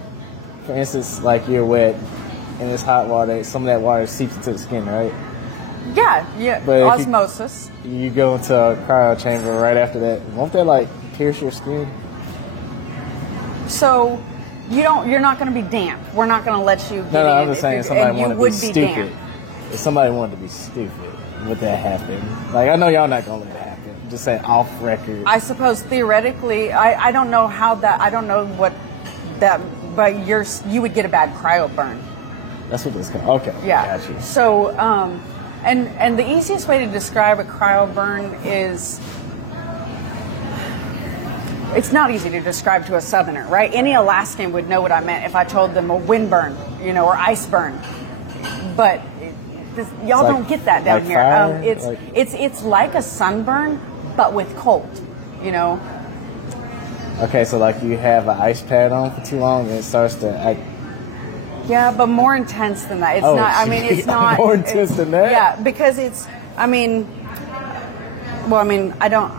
for instance, like you're wet in this hot water, some of that water seeps into the skin, right? Yeah, but osmosis. You go into a cryo chamber right after that. Won't that like pierce your skin? So you're not going to be damp. We're not going to let you get No, in. I'm just saying somebody wanted to be stupid. Damp. If somebody wanted to be stupid, would that happen? Like, I know y'all not going to let it happen. I'm just saying off record. I suppose theoretically, I don't know how that, I don't know what that, but you would get a bad cryo burn. That's what this called. Okay. Yeah. Gotcha. So, and the easiest way to describe a cryo burn is, it's not easy to describe to a Southerner, right? Any Alaskan would know what I meant if I told them a wind burn, you know, or ice burn. But y'all don't get that down here. Fire, it's like a sunburn, but with cold, you know. Okay, so like you have an ice pad on for too long and it starts to... Yeah, but more intense than that. It's not. I mean, it's not more intense than that. Yeah, because it's. I mean, well, I mean, I don't.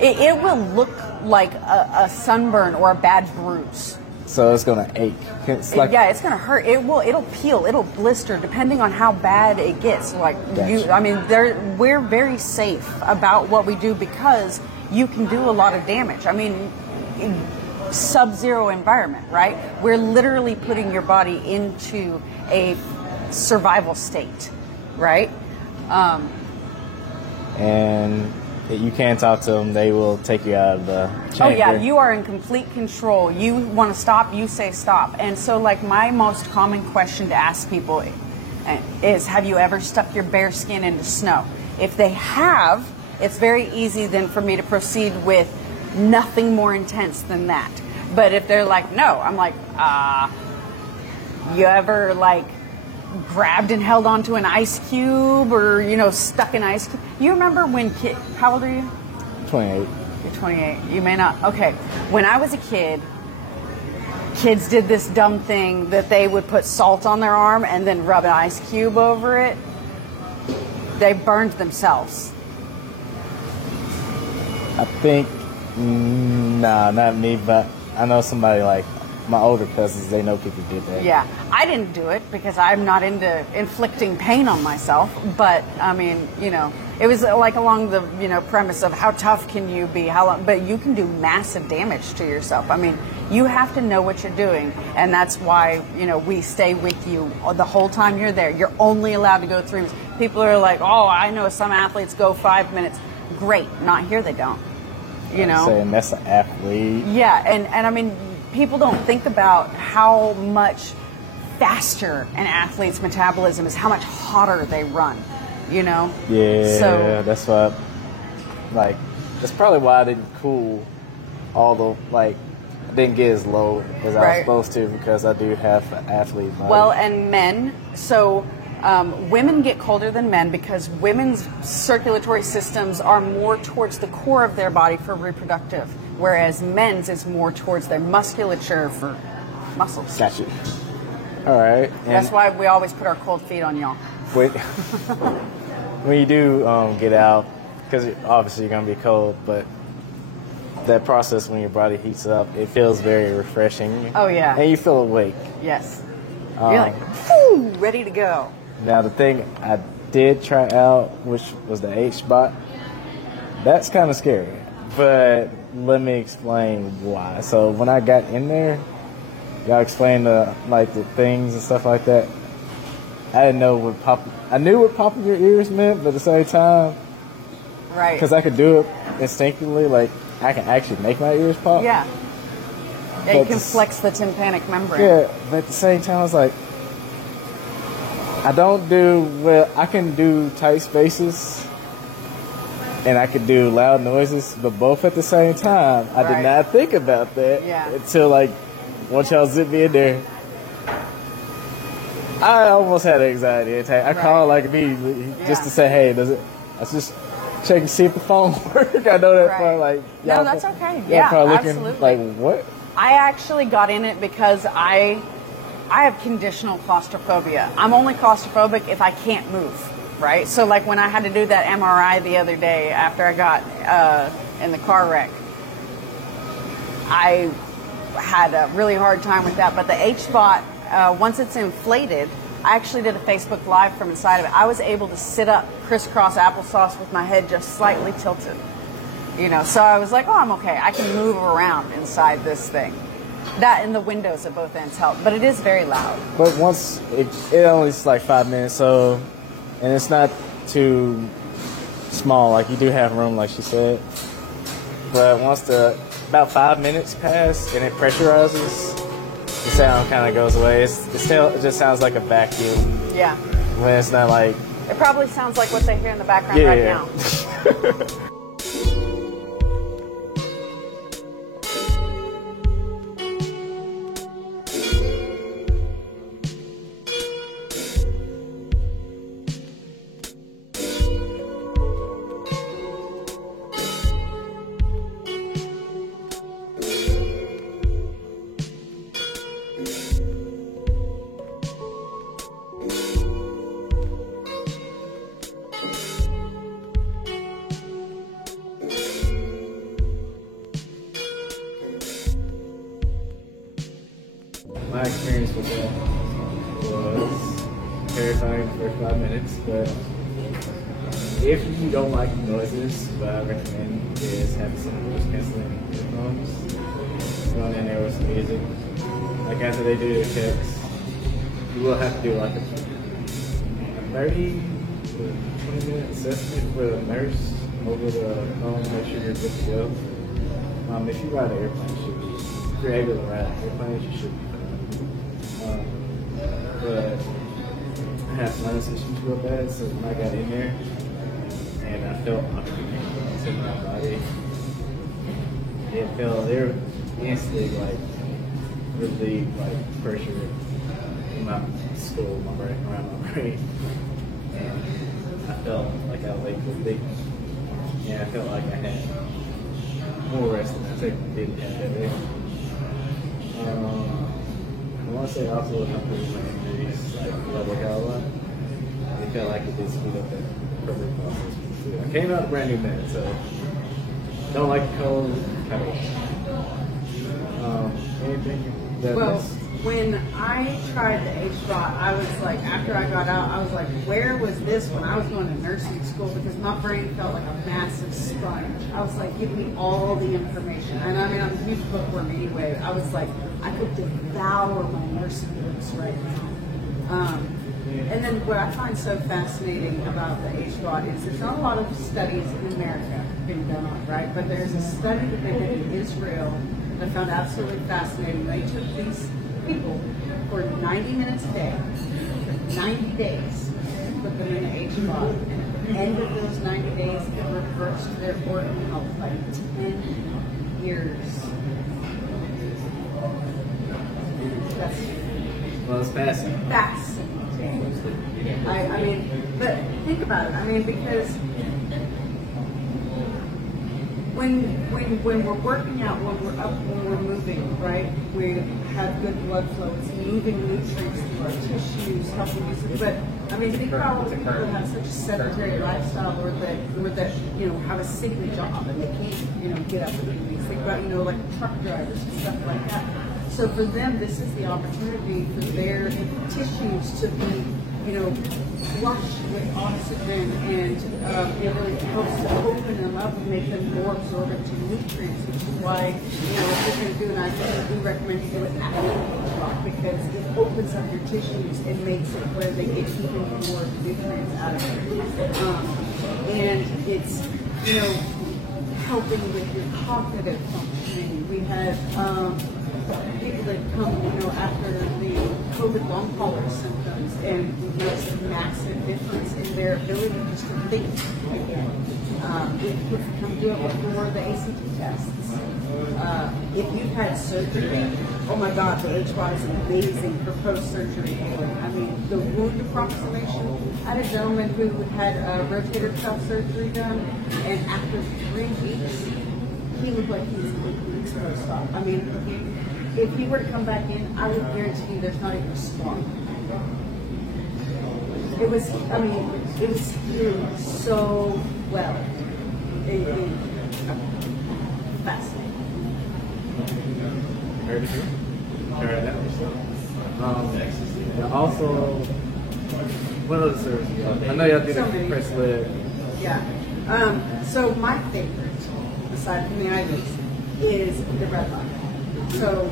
It will look like a sunburn or a bad bruise. So it's gonna ache. It's like, yeah, it's gonna hurt. It'll peel. It'll blister, depending on how bad it gets. Like gotcha. I mean, we're very safe about what we do because you can do a lot of damage. I mean. Sub-zero environment, right? We're literally putting your body into a survival state, right? And you can't talk to them. They will take you out of the chamber. Oh, yeah. You are in complete control. You want to stop, you say stop. And so, like, my most common question to ask people is, have you ever stuck your bare skin into snow? If they have, it's very easy then for me to proceed with nothing more intense than that. But if they're like, no, I'm like, you ever like grabbed and held onto an ice cube or, you know, stuck an ice cube? You remember when how old are you? 28. You're 28. You may not. Okay. When I was a kid, kids did this dumb thing that they would put salt on their arm and then rub an ice cube over it. They burned themselves. I think, nah, not me, but I know somebody like my older cousins, they know people did that. Yeah, I didn't do it because I'm not into inflicting pain on myself. But I mean, you know, it was like along the, you know, premise of how tough can you be, how long, but you can do massive damage to yourself. I mean, you have to know what you're doing, and that's why, you know, we stay with you the whole time you're there. You're only allowed to go 3 minutes. People are like, oh, I know some athletes go 5 minutes. Great, not here. They don't. You know, saying that's an athlete. Yeah, and I mean, people don't think about how much faster an athlete's metabolism is, how much hotter they run, you know? Yeah, so, that's what, like, that's probably why I didn't cool all the, like, I didn't get as low as I was supposed to because I do have an athlete body. Well, and men, so women get colder than men because women's circulatory systems are more towards the core of their body for reproductive, whereas men's is more towards their musculature for muscles. Gotcha. All right. That's why we always put our cold feet on y'all. When you do get out, because obviously you're going to be cold, but that process when your body heats up, it feels very refreshing. Oh, yeah. And you feel awake. Yes. You're like, whew, ready to go. Now, the thing I did try out, which was the H-Spot, that's kind of scary. But let me explain why. So when I got in there, y'all explained the things and stuff like that. I didn't know what I knew what popping your ears meant, but at the same time, right? Because I could do it instinctively, like I can actually make my ears pop. Yeah. Yeah, you can flex the tympanic membrane. Yeah, but at the same time, I was like, I don't do well. I can do tight spaces, and I could do loud noises, but both at the same time. I did not think about that until like once y'all zip me in there. I almost had an anxiety attack. I called like immediately just to say, hey, does it? I was just checking to see if the phone worked. I know that part, like no, that's okay. Yeah, probably looking absolutely. Like what? I actually got in it because I have conditional claustrophobia. I'm only claustrophobic if I can't move, right? So like when I had to do that MRI the other day after I got in the car wreck, I had a really hard time with that. But the H-Spot, once it's inflated, I actually did a Facebook Live from inside of it. I was able to sit up crisscross applesauce with my head just slightly tilted. You know, so I was like, oh, I'm okay. I can move around inside this thing. That and the windows at both ends help, but it is very loud. But once it only is like 5 minutes, so, and it's not too small. Like you do have room, like she said. But once about 5 minutes pass and it pressurizes, the sound kind of goes away. It just sounds like a vacuum. Yeah. When it's not like. It probably sounds like what they hear in the background right now. My experience with that was terrifying for 5 minutes, but if you don't like noises, what I recommend is having some noise canceling headphones, going in there with some music. Like after they do their checks, you will have to do like a 30 to 20-minute assessment for the nurse over the phone to make sure you're good to go. If you ride an airplane, if you're able to ride an airplane, you should be fine. But I had sinus issues real bad, so when I got in there and I felt oxygen in my body, it felt there instantly like relieved like pressure in my skull, my brain, around my brain, and I felt like I was awake, and I felt like I had more rest than I didn't have that day. I want to say also helped with my injuries, like I work out a lot. It felt like it did speed up that recovery process too. I came out a brand new man, so don't like the cold. Anything that well, when I tried the H-Spot, I was like, after I got out, I was like, where was this when I was going to nursing school? Because my brain felt like a massive sponge. I was like, give me all the information. And I mean, I'm a huge bookworm anyway. I was like, I could devour my nursing books right now. And then what I find so fascinating about the H-Spot is there's not a lot of studies in America being done on it, right? But there's a study that they did in Israel that I found absolutely fascinating. They took these people for 90 minutes a day, 90 days, put them in the H-Spot, and at the end of those 90 days, it reversed their organ health by 10 years. That's fascinating. Fascinating. I mean, but think about it. I mean, because when we're working out, when we're up, when we're moving, right? We have good blood flow. It's moving nutrients through our tissues, helping us. But I mean, think about all the people that have such a sedentary lifestyle, or that have a sickly job and they can't get up and do these. Think about like truck drivers and stuff like that. So for them, this is the opportunity for their tissues to be flush with oxygen, and it really helps to open them up and make them more absorbent to nutrients, which is why, if you're going to do an IV, we recommend you do it after the block, because it opens up your tissues and makes it where they get even more nutrients out of it. And it's, helping with your cognitive functioning. We had people that come, after the COVID long hauler symptoms, and we noticed a massive difference in their ability just to think again. If you come do it before the ACT tests. If you've had surgery, oh my God, the HY is amazing for post-surgery healing. I mean, the wound approximation. I had a gentleman who had rotator cuff surgery done, and after 3 weeks, he looked like he was 8 weeks post-op. I mean, if he were to come back in, I would guarantee you there's not even a spark. It was healing so well. Fascinating. Very true. And also, what other services? I know y'all do the press leg. Yeah. So my favorite, aside from the IVs, is the red light. So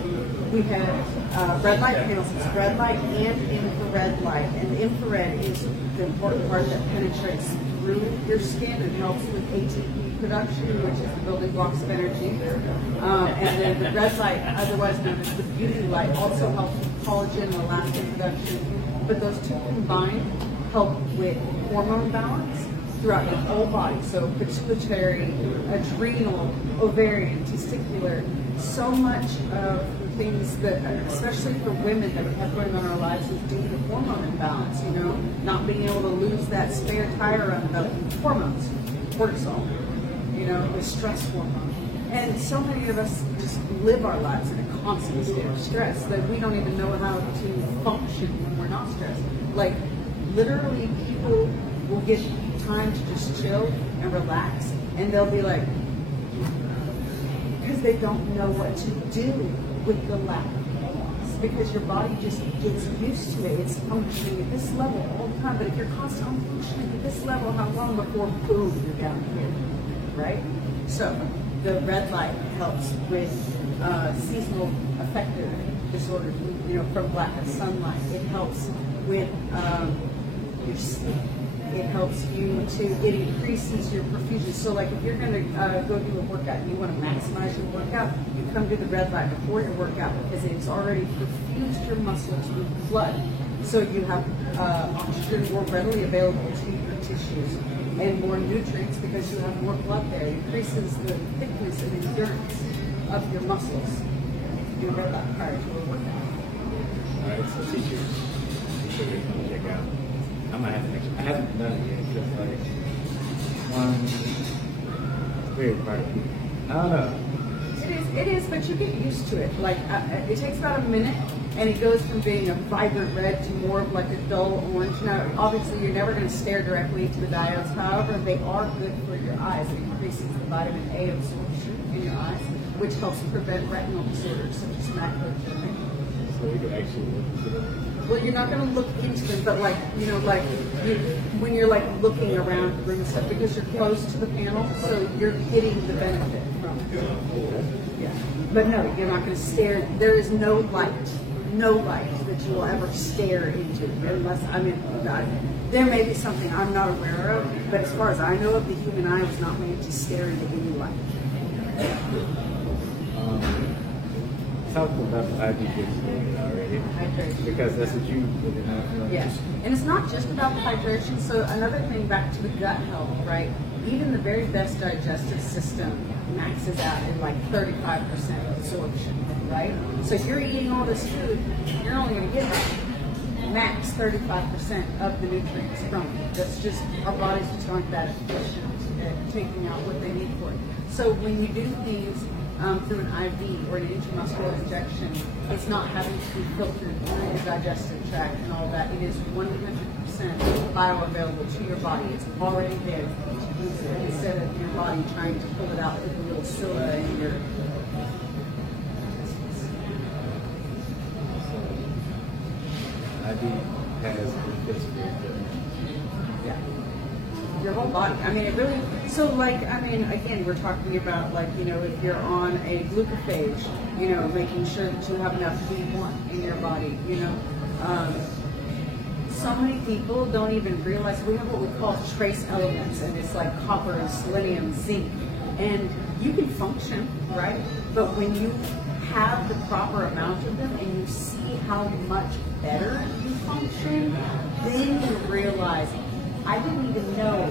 we have red light panels. It's red light and infrared light. And the infrared is the important part that penetrates through your skin and helps with ATP production, which is the building blocks of energy. And then the red light, otherwise known as the beauty light, also helps with collagen and elastin production. But those two combined help with hormone balance throughout your whole body. So pituitary, adrenal, ovarian, testicular, so much of the things that, especially for women that we have going on in our lives, is due to hormone imbalance, not being able to lose that spare tire on the hormones, cortisol, the stress hormone. And so many of us just live our lives in a constant state of stress that we don't even know how to function when we're not stressed. Like, literally, people will get time to just chill and relax, and they'll be like, because they don't know what to do with the lack of chaos, because your body just gets used to it. It's functioning at this level all the time, but if you're constantly functioning at this level, how long before, boom, you're down here, right? So the red light helps with seasonal affective disorders, from lack of sunlight. It helps with your sleep. It helps you it increases your perfusion. So like if you're going to go do a workout and you want to maximize your workout, you come to the red light before your workout, because it's already perfused your muscles with blood. So you have oxygen more readily available to your tissues, and more nutrients because you have more blood there. It increases the thickness and endurance of your muscles. You red light prior to a workout. All right, so teachers, be sure to check out. I might have to make sure. I haven't done it yet, because it's weird part. I don't know. It is, but you get used to it. Like, it takes about a minute, and it goes from being a vibrant red to more of like a dull orange. Now, obviously, you're never going to stare directly into the diodes. However, they are good for your eyes. It increases the vitamin A absorption in your eyes, which helps prevent retinal disorders such as macular degeneration. So you can actually look into them. Well, you're not going to look into them, but when you're like looking around the room and stuff, because you're close to the panel, so you're getting the benefit from it. Yeah. But no, you're not going to stare. There is no light that you will ever stare into, unless, there may be something I'm not aware of, but as far as I know of, the human eye was not made to stare into any light. Talk about the IV already, Hydration. because that's what you. Yes, and it's not just about the hydration. So another thing, back to the gut health, right? Even the very best digestive system maxes out in like 35% absorption, right? So if you're eating all this food, you're only going to get max 35% of the nutrients from it. That's just, our bodies just aren't that efficient at taking out what they need for it. So when you do things through an IV or an intramuscular injection, it's not having to be filtered through your digestive tract and all that. It is 100% bioavailable to your body. It's already there to use it instead of your body trying to pull it out with a little cylinder in your. IV has benefits for your Yeah. Your whole body. I mean, it really, so like, I mean, again, we're talking about like, you know, if you're on a glucophage, you know, making sure that you have enough B1 in your body, you know. So many people don't even realize we have what we call trace elements, and it's like copper, selenium, zinc, and you can function, right? But when you have the proper amount of them and you see how much better you function, then you realize, I didn't even know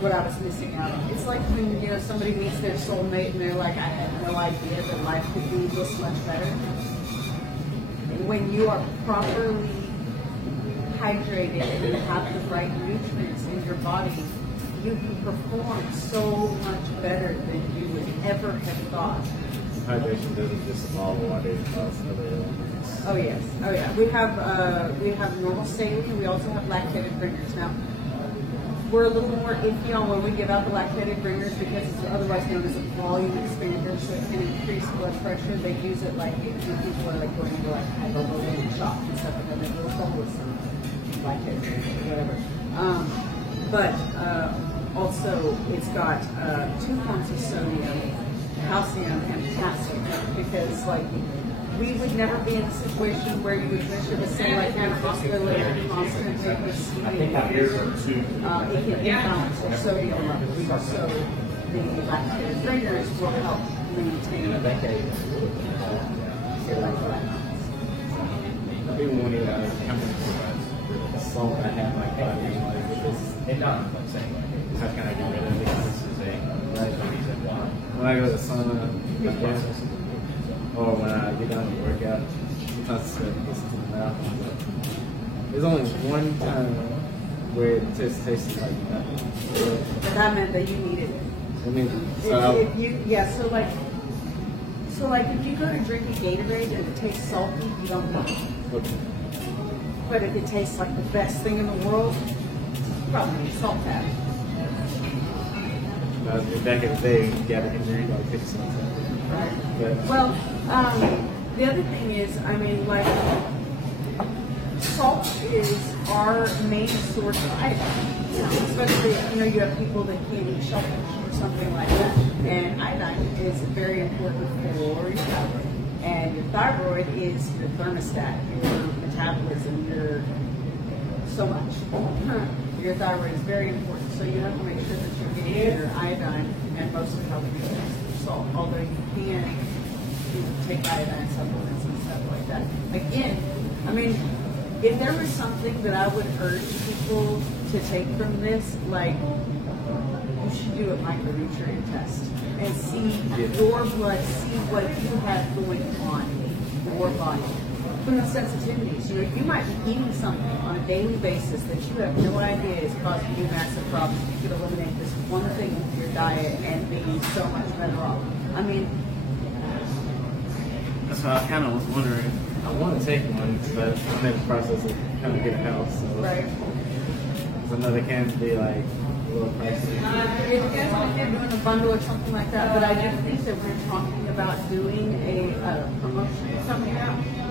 what I was missing out on. It's like when, you know, somebody meets their soulmate and they're like, I had no idea that life could be this much better. When you are properly hydrated and you have the right nutrients in your body, you can perform so much better than you would ever have thought. hydration doesn't just involve water, it involves other elements. Oh yes, oh yeah. We have normal saline. We also have lactated bringers. Now, we're a little more iffy on when we give out the lactated bringers because it's otherwise known as a volume expander, so it can increase blood pressure. They use it like if people are like going into like hypoglycemic shock and stuff, and then they will trouble with some lactated bringers or whatever. But also, it's got 2 forms of sodium, calcium, and potassium because like. We would never be in a situation where you would measure the same like in a hospital or constantly receiving it can imbalance your sodium levels. So the lactated bringers will help maintain your electrolytes. Even when you're coming to salt I have like that, how can I get rid of it? This is when I go to the sauna, or when I get done with workout, sometimes it's going to get to the mouth. There's only one time where it just tastes like nothing. But that meant that you needed it. I mean, so like if you go to drink a Gatorade and it tastes salty, you don't need it. Okay. But if it tastes like the best thing in the world, probably need salt tab. Back in the day, you got to drink like 50 cents. Right. But, Well, the other thing is, I mean, like, salt is our main source of iodine. You know, especially, you know, you have people that can't eat shellfish or something like that. And iodine is very important for your thyroid. And your thyroid is your thermostat, your metabolism, your so much. Your thyroid is very important. So you have to make sure that you're getting your iodine, and most of it helps you through salt. Although you can take iodine supplements and stuff like that. Again, I mean, if there was something that I would urge people to take from this, like, you should do a micronutrient test and see your blood, see what you have going on in your body. Food sensitivities. You know, you might be eating something on a daily basis that you have no idea is causing you massive problems. You could eliminate this one thing from your diet and be so much better off. I mean, that's why I kind of was wondering. I want to take one, but I'm in the process of trying to get a house. So. right. So I know they can be like a little pricey. It depends on if they're doing a bundle or something like that, but I do think that we're talking about doing a promotion or something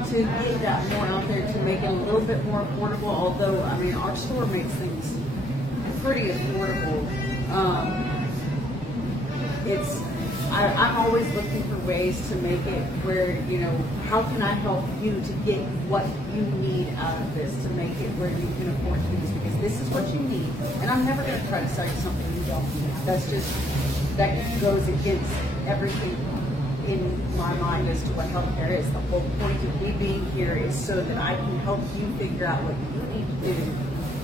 to get that more out there, to make it a little bit more affordable, although, I mean, our store makes things pretty affordable. I'm always looking for ways to make it where, you know, how can I help you to get what you need out of this, to make it where you can afford things, because this is what you need. And I'm never going to try to sell you something you don't need. That goes against everything in my mind as to what healthcare is. The whole point of me being here is so that I can help you figure out what you need to do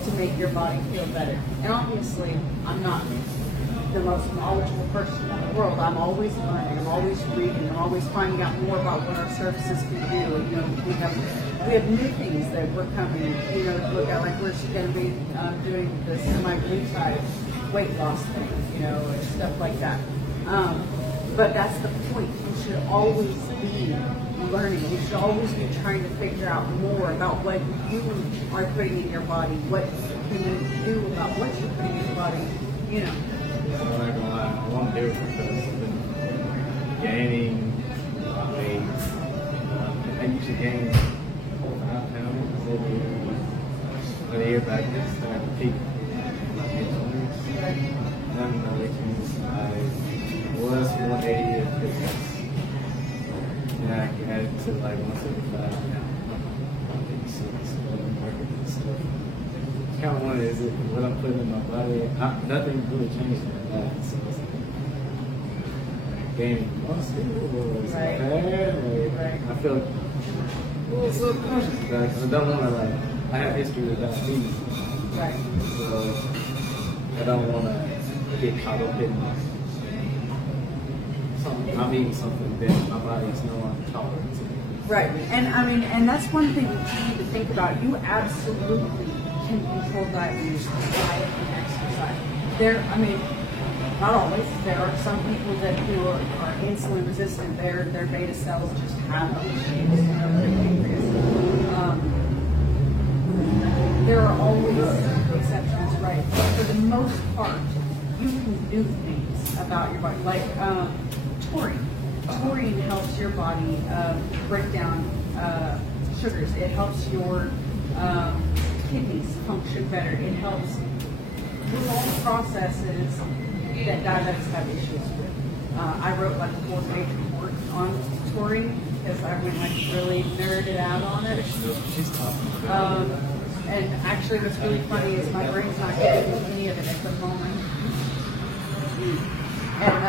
to make your body feel better. And obviously, I'm not the most knowledgeable person in the world. I'm always learning. I'm always reading. I'm always finding out more about what our services can do. And, you know, we have new things that we're coming, you know, to look at. Like we're going to be doing the semaglutide weight loss thing, you know, and stuff like that. But that's the point. You should always be learning. You should always be trying to figure out more about what you are putting in your body, what can you do about what you're putting in your body, you know. I'm not gonna lie, I want to do it because I've been gaining weight. I used to gain 4 or 5 pounds every year. But a year back, I started to peak in my mid-20s. And I'm in my late 20s. I was 180 at fitness. And I got it to like 175 now. 186. Kind of wonder, is it what I'm putting in my body? Nothing really changed in my life. So it's like gaining muscle or is it bad? Like, I feel a little subconscious about it because I don't want to, like, I have history with diabetes. Right. So I don't want to get caught up in something. I'm eating something that my body is no longer tolerant to. Right. And I mean, and that's one thing that you need to think about. You absolutely can control diabetes with diet and exercise. I mean, not always. There are some people who are insulin resistant. Their beta cells just have issues in their pancreas. There are always exceptions, right? But for the most part, you can do things about your body, like taurine. Taurine helps your body break down sugars. It helps your kidneys function better. It helps with all the processes that diabetics have issues with. I wrote like a 4-page report on taurine because I went like really nerded out on it. She's tough. And actually what's really funny is my brain's not getting any of it at the moment. And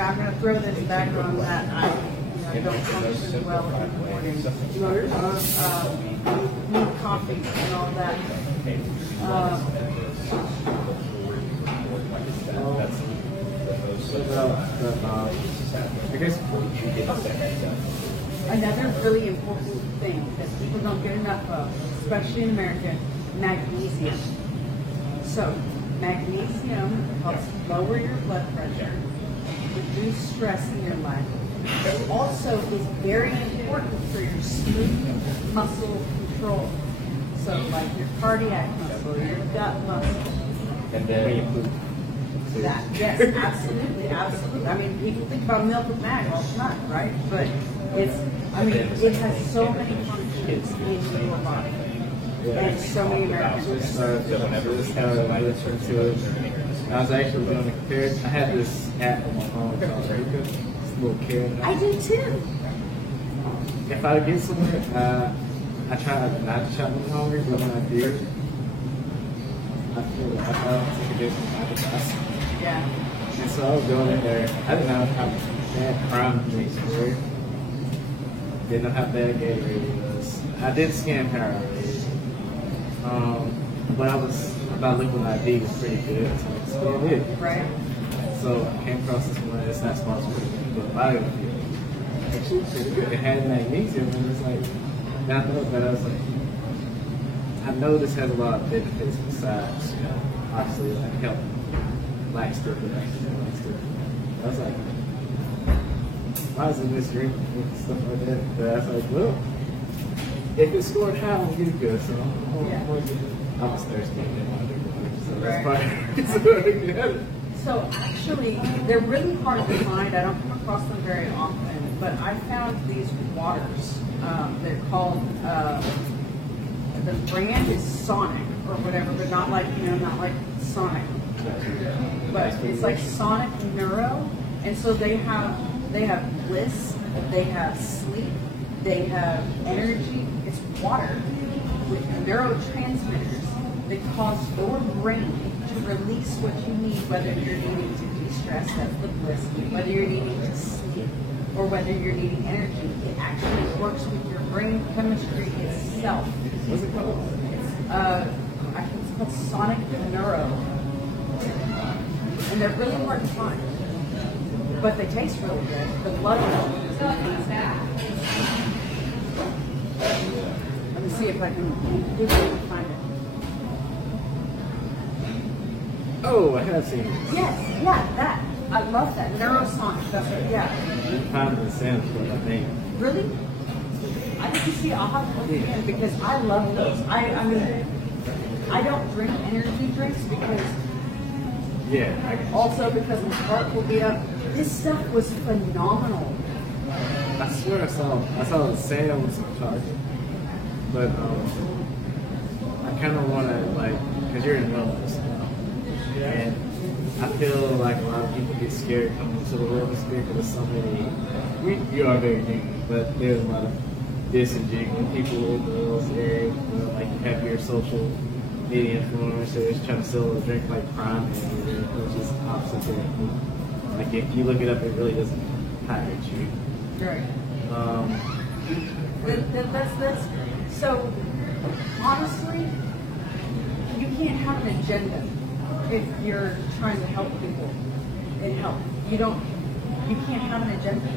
I'm going to throw this back on that I don't function well in the morning. Need coffee and all that. Another really important thing that people don't get enough of, especially in America, magnesium. So, magnesium helps lower your blood pressure, reduce stress in your life. It also is very important for your smooth muscle control. So, like your cardiac muscle, your gut muscle. And then you poop. That, yes, absolutely, absolutely. I mean, people think about milk with mag all the time, right? But it has so many functions in your body. And so many Americans. I was actually doing a comparison. I had this app on my phone called Erica. It's a little carrot. I do too. If I get somewhere, I try not to shop when I'm hungry, but when I do, I feel like I take a different. Yeah. And so I was going in there. I didn't know how bad crime police were. Didn't know how bad Gatorade was. I did scan Powerade. But I was about liquid ID was pretty good, so I scanned it. Right. So I came across this one. It's not sponsored, but BioFuel. Actually, pretty good. It had magnesium, and it's like, and I thought about it. I was like, I know this has a lot of benefits besides, you know, obviously like health. Black stuff and black stuff. I was like, why is it this drink and stuff like that? But I was like, well, if it scored high, I'll get it good. So I was thirsty and didn't want to drink water. So that's probably So actually, they're really hard to find. I don't come across them very often, but I found these waters. They're called, the brand is Sonic or whatever, but not like Sonic. But it's like Sonic Neuro, and so they have bliss, they have sleep, they have energy. It's water with neurotransmitters that cause your brain to release what you need, whether you're needing to de-stress, that's the bliss, whether you're needing to sleep, or whether you're needing energy. It actually works with your brain chemistry itself. What's it called? I think it's called Sonic Neuro. and they're really hard to find. But they taste really good. The blood milk is amazing. Let me see if I can find it. Oh, I have seen it. Yes, yeah, that. I love that. Neurosonic, that's it, yeah. You found the Sam's Club, I think. Really? I didn't see. I'll have to look again because I love those. I mean, I don't drink energy drinks because also because my heart will be up. This stuff was phenomenal. I swear I saw the Sam's Target, but I kind of want to like because you're in wellness now, and I feel like a lot of people get scared coming to the wellness because there's so many. You are very new, but there's a lot of disingenuous people in those areas. Like you have your social media influencers trying to sell a drink like Prime, which is opposite to that. Like if you look it up, it really doesn't hydrate you. Right. That's so. Honestly, you can't have an agenda if you're trying to help people in health. You can't have an agenda.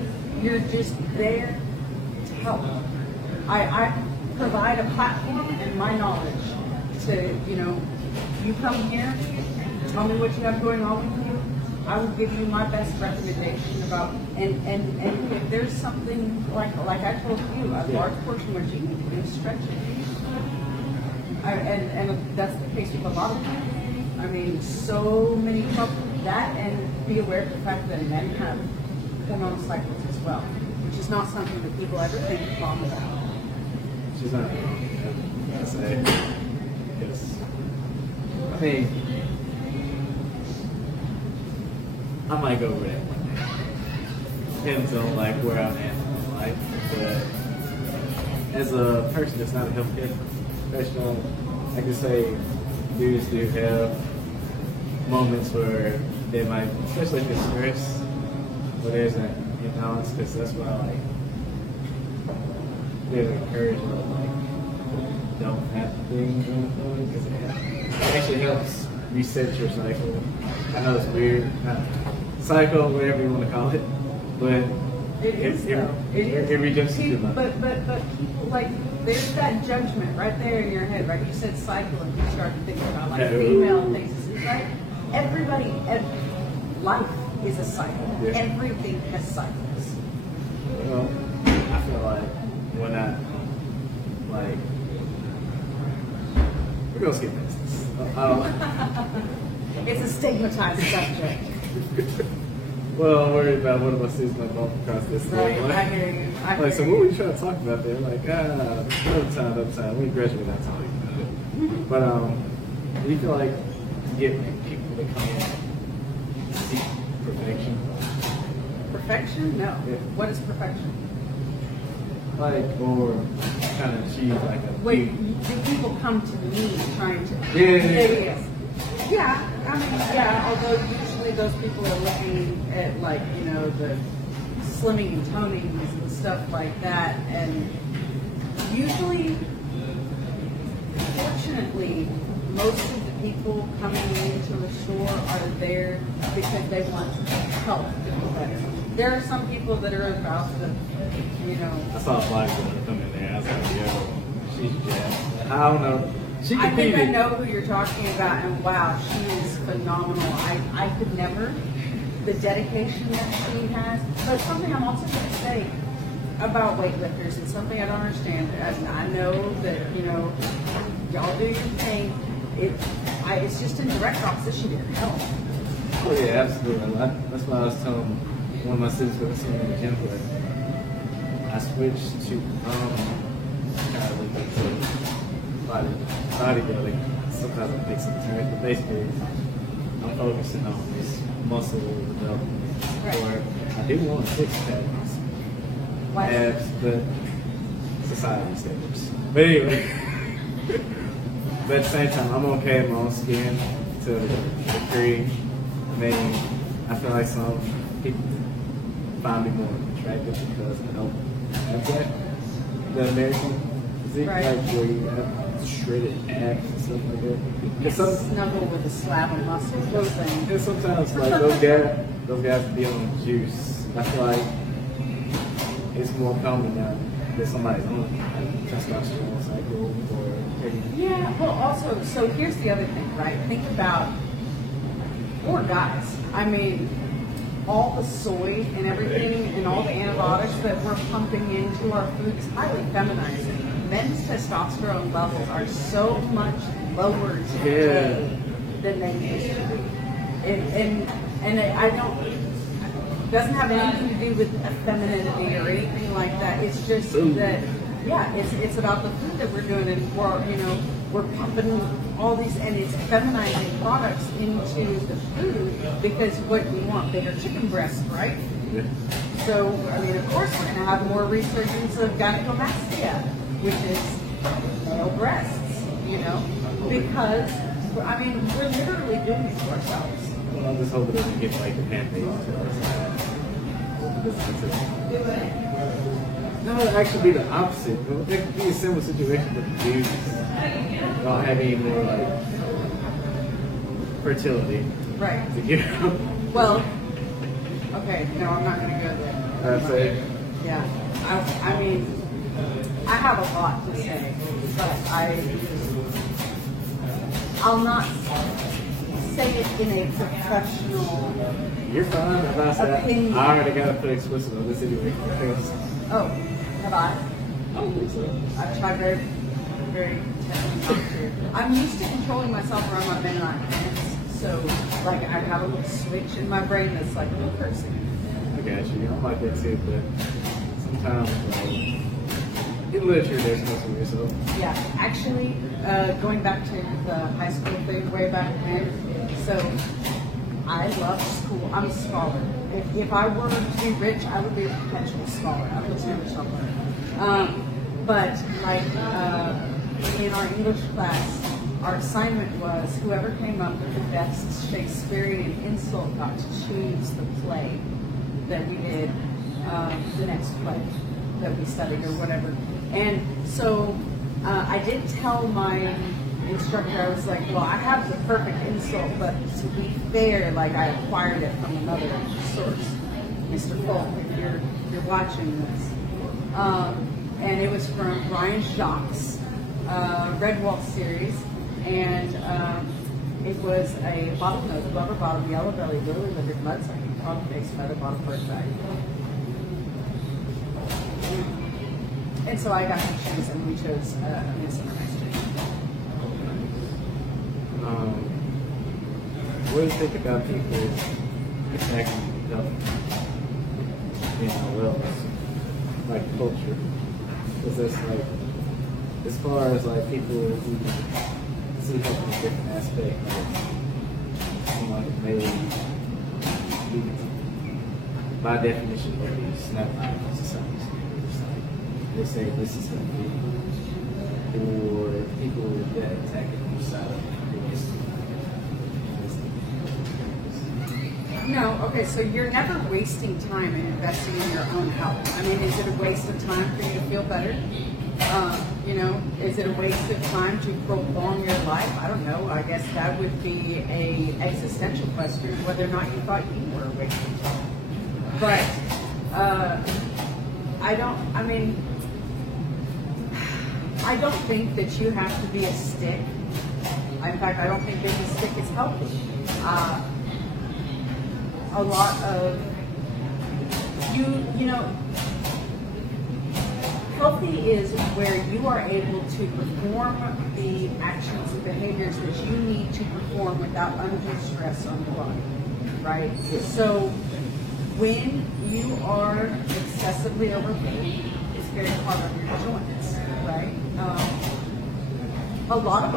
You're just there to help. I provide a platform and my knowledge to, you come here, tell me what you have going on with you. I will give you my best recommendation about, and if there's something like I told you, a large portion of what you need to do is stretch it. And that's the case with a lot of people. I mean, so many people, that and be aware of the fact that men have hormonal cycles as well, which is not something that people ever think wrong about. She's not wrong, I say. Yes. I mean, I might go red one day. Depends on like where I'm at in my life. But as a person that's not a healthcare professional, I can say dudes do have moments where they might, especially if it's stress, where there's an imbalance, because that's why like there's encouragement of like don't have things going because it actually helps reset your cycle. I know it's weird, cycle, whatever you want to call it, but it reduces your mind. But people like there's that judgment right there in your head, right? You said cycle, and you start to think about like female things, right? Everybody, life is a cycle. Yeah. Everything has cycles. Well, I feel like when we're gonna skip past this. It's a stigmatized subject. Well, I'm worried about one of my students might bump across this thing. Right, Like, I hear you. so what were you trying to talk about there? Like, another time. We graduate not talking about it. But do you feel like you get people that come in seek perfection? Perfection? No. Yeah. What is perfection? Like, or kind of achieve like a Wait, do people come to me trying to? Yeah. Yeah, I mean, yeah, although usually those people are looking at like, the slimming and toning and stuff like that. And usually, fortunately, most of the people coming into the store are there because they want help to be better. There are some people that are about the, I saw a black woman come in there. I was like, yo, she's jacked. I don't know. She I think I competed. know who you're talking about, and wow, she is phenomenal. I could never, the dedication that she has. But something I'm also going to say about weightlifters, and something I don't understand, as I know that, y'all do your thing, it's just in direct opposition to your health. Oh yeah, absolutely. That's why I was telling one of my students when I was in the gym, but I switched to kind of look into bodybuilding. Sometimes I make some turns, but basically I'm focusing on this muscle development. Right. Or I do want a six-pack, Why? abs, but society standards. But anyway, but at the same time, I'm okay with my own skin to a degree. I mean, I feel like some people find me more attractive because I don't have that, the American physique, Right. like where you have shredded abs and stuff like that. Because Snuggle with a slab of muscle. Those things. and sometimes like those guys be on juice. I feel like it's more common now that somebody's on testosterone cycle or taking. Yeah, well, also, so here's the other thing, right? Think about, or guys, I mean, all the soy and everything and all the antibiotics that we're pumping into our food is highly feminizing. Men's testosterone levels are so much lower today than they used to be. And I don't, it doesn't have anything to do with femininity or anything like that. It's just that, yeah, it's about the food that we're doing, and we're pumping all these, and it's feminizing products into the food because what we want, bigger chicken breasts, right? Yeah. So, I mean, of course, we're going to have more resurgence of gynecomastia, which is male breasts, because, I mean, we're literally doing it to ourselves. Well, I'm just hoping that we get like the handmade to us. No, it actually be the opposite. It could be a similar situation with the dudes don't have any more like fertility. Right. To get Well, okay, no, I'm not going to go there. That's it. Yeah. I mean, I have a lot to say, but I'll not say it in a professional. You're fine about that. Opinion. I already got to put explicit on this anyway. Oh, have I? I don't think so. I've tried very, very intently not to. I'm used to controlling myself around my Mennonite pants, so like I have a little switch in my brain that's like no cursing. I got you. I'm like that too, but sometimes in literature there's no to yourself. Yeah, actually, going back to the high school thing way back when, so I love school. I'm a scholar. If I were to be rich, I would be a perpetual scholar. I was never somewhere. But like in our English class, our assignment was whoever came up with the best Shakespearean insult got to choose the play that we did, the next play that we studied or whatever. And so I did tell my instructor, I was like, well, I have the perfect insult, but to be fair, like I acquired it from another source, Mr. Folk, if you're watching this. And it was from Brian Jacques' Redwall series, and it was a bottle nose, rubber bottom, yellow belly, lily livered, mudsucking, frog face, feather bottom, bird bag. And so I got to choose, and we chose Midsummer Night's Dream. What do you think about people attacking wellness, like culture? Because that's like, as far as like people who see health in a different aspect, like someone who may be, by definition, would be snap out of society. They say this is healthy, or people that attack it on the side of No, okay, so you're never wasting time in investing in your own health. I mean, is it a waste of time for you to feel better? Is it a waste of time to prolong your life? I don't know. I guess that would be a existential question, whether or not you thought you were wasting time. But I don't think that you have to be a stick. In fact, I don't think being a stick is healthy. A lot of healthy is where you are able to perform the actions and behaviors that you need to perform without undue stress on the body, right? So when you are excessively overweight, it's very hard on your joints, right? A lot of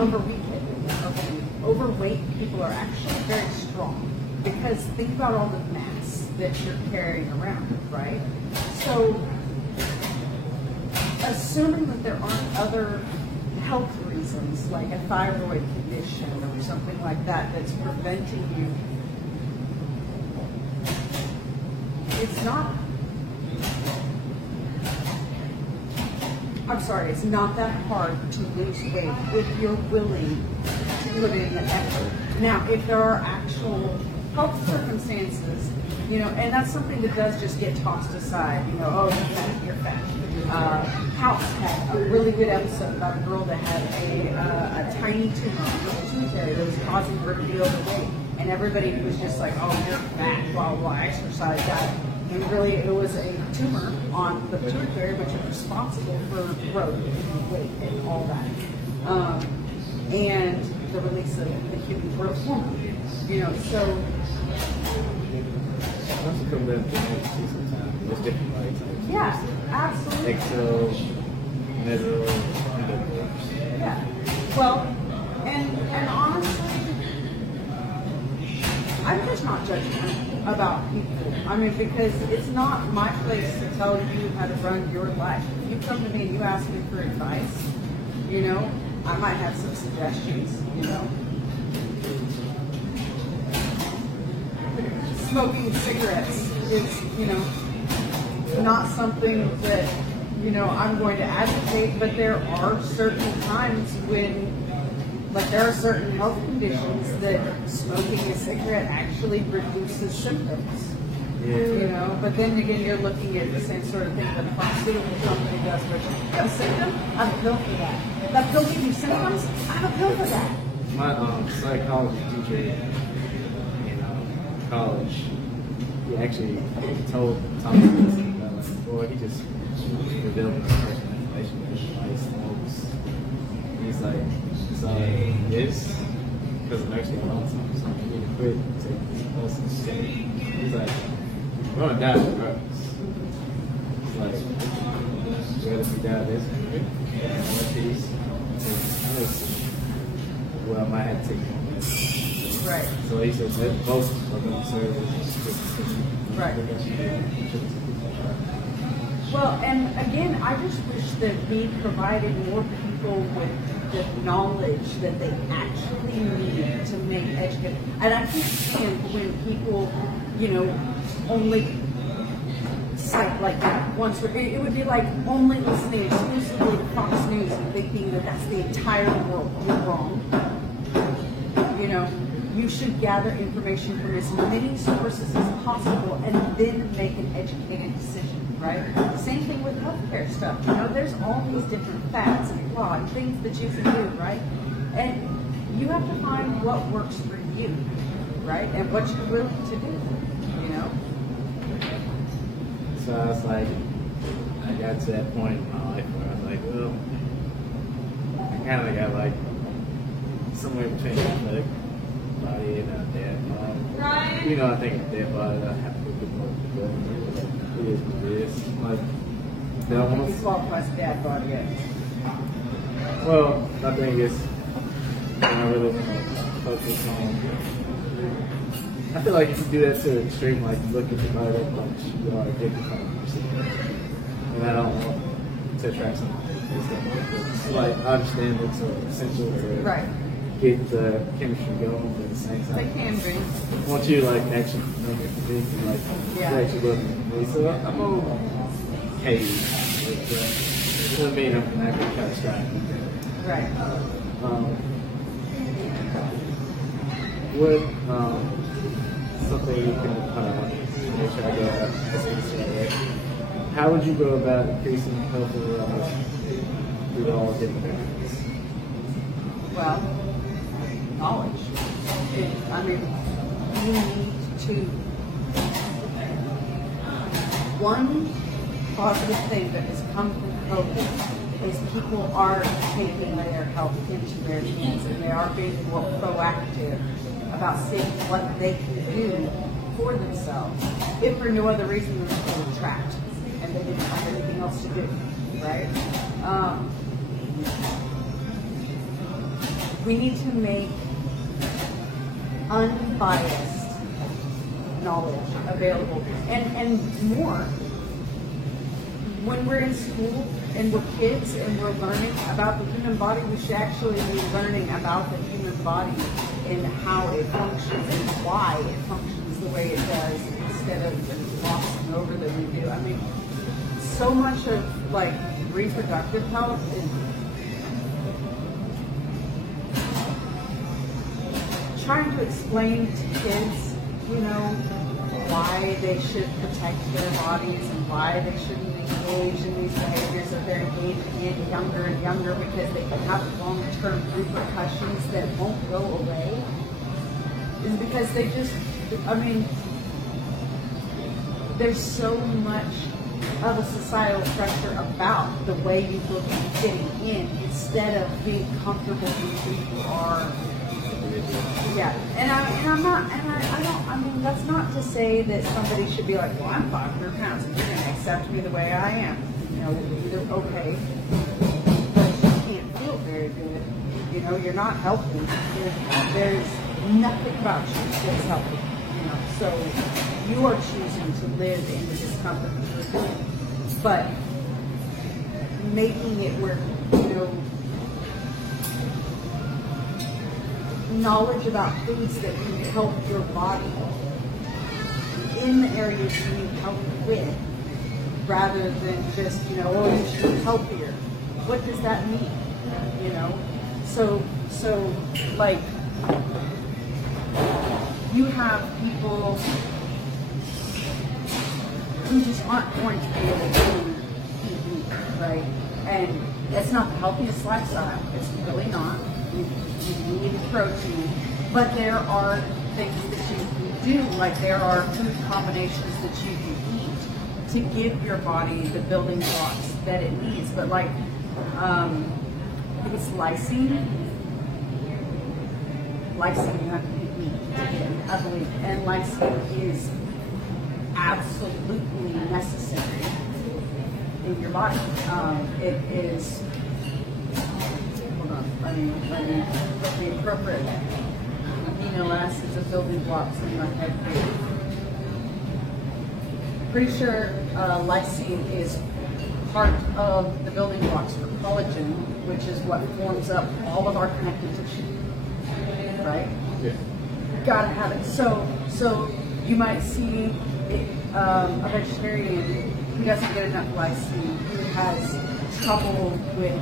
overweight people are actually very strong. Because think about all the mass that you're carrying around, right? So, assuming that there aren't other health reasons, like a thyroid condition or something like that, that's preventing you, it's not. I'm sorry, it's not that hard to lose weight if you're willing to put in the effort. Now, if there are actual health circumstances, and that's something that does just get tossed aside, oh, you're fat. House had a really good episode about a girl that had a tiny tumor on her pituitary that was causing her to be overweight. And everybody was just like, oh, you're fat, blah, blah, exercise, diet. And really, it was a tumor on the pituitary, which is responsible for growth and weight and all that. And the release of the human growth hormone. So. That's a couple of things sometimes. There's different body types. Yeah, absolutely. Exo, meso, yeah. Well, and honestly, I'm just not judgmental about people. I mean, because it's not my place to tell you how to run your life. If you come to me and you ask me for advice, I might have some suggestions, Smoking cigarettes is, not something that, I'm going to advocate, but there are certain times when, there are certain health conditions that smoking a cigarette actually reduces symptoms. Yeah. But then again, you're looking at the same sort of thing that a pharmaceutical company does, which you have a symptom, I have a pill for that. That pill gives you symptoms, I have a pill for that. My psychology teacher college, he actually told Thomas Edison about he just revealed his personal information that he smokes. And he's like, so this, because the nurse got on something, so you need to quit taking these medicines. He's like, we're gonna die from drugs. He's like, whether we die this one piece, well, I might have to take more medicine. Right. So he said that both are going to serve as right. Well, and again, I just wish that we provided more people with the knowledge that they actually need to make educated. And I can't stand when people, only cite like one story. It would be like only listening exclusively to Fox News and thinking that that's the entire world. You're wrong. You should gather information from as many sources as possible and then make an educated decision, right? Same thing with healthcare stuff. There's all these different facts and law and things that you can do, right? And you have to find what works for you, right? And what you're willing to do, So I was like, I got to that point in my life where I was like, well, I kind of got like somewhere between athletic body and a dead body. I think a dead body, I have to put more to go. It is what it is. Like, that You qualify as dad body yet. well, my thing is, I really want to focus on. I feel like if you do that to the extreme, like look at the body that much, you are addicted to person. And I don't want to attract something. So, like, I understand it's essential to get the chemistry going, but at the same time, They can be. once you like actually know your physique and like actually look at me, so I'm okay with that. It doesn't mean I'm not going to try to strive. Right. What something you can make sure I go right? How would you go about increasing health awareness through all different areas? Well, knowledge. You need to. One positive thing that has come from COVID is people are taking their health into their hands and they are being more proactive about seeing what they can do for themselves, if for no other reason than they were trapped and they didn't have anything else to do, right? We need to make unbiased knowledge available and more. When we're in school and we're kids and we're learning about the human body, we should actually be learning about the human body and how it functions and why it functions the way it does instead of just glossing over that we do. so much of like reproductive health is trying to explain to kids, you know, why they should protect their bodies and why they shouldn't engage in these behaviors if they're engaging younger and younger, because they can have long-term repercussions that won't go away, is because they just, I mean, there's so much of a societal pressure about the way you look and fitting in instead of being comfortable with who you are. Yeah, and I'm not, and I don't, I mean, that's not to say that somebody should be like, well, I'm 500 pounds and you're going to accept me the way I am. You know, either okay, but you can't feel very good. You know, you're not healthy. There's nothing about you that's healthy. You know, so you are choosing to live in the discomfort that you're doing. But making it where, you know, knowledge about foods that can help your body in the areas you need help with, rather than just, you know, oh, you should be healthier. What does that mean? You know? So like, you have people who just aren't going to be able to eat meat, right? And that's not the healthiest lifestyle. It's really not. You need protein, but there are things that you can do, like there are food combinations that you can eat to give your body the building blocks that it needs. But like, I think it's lysine. Lysine, you have to eat meat to get, I believe, and lysine is absolutely necessary in your body. It is. Let me put the appropriate amino acids and building blocks in my head here. Pretty sure lysine is part of the building blocks for collagen, which is what forms up all of our connective tissue. Right? Yeah. Gotta have it. So you might see a vegetarian who doesn't get enough lysine, who has trouble with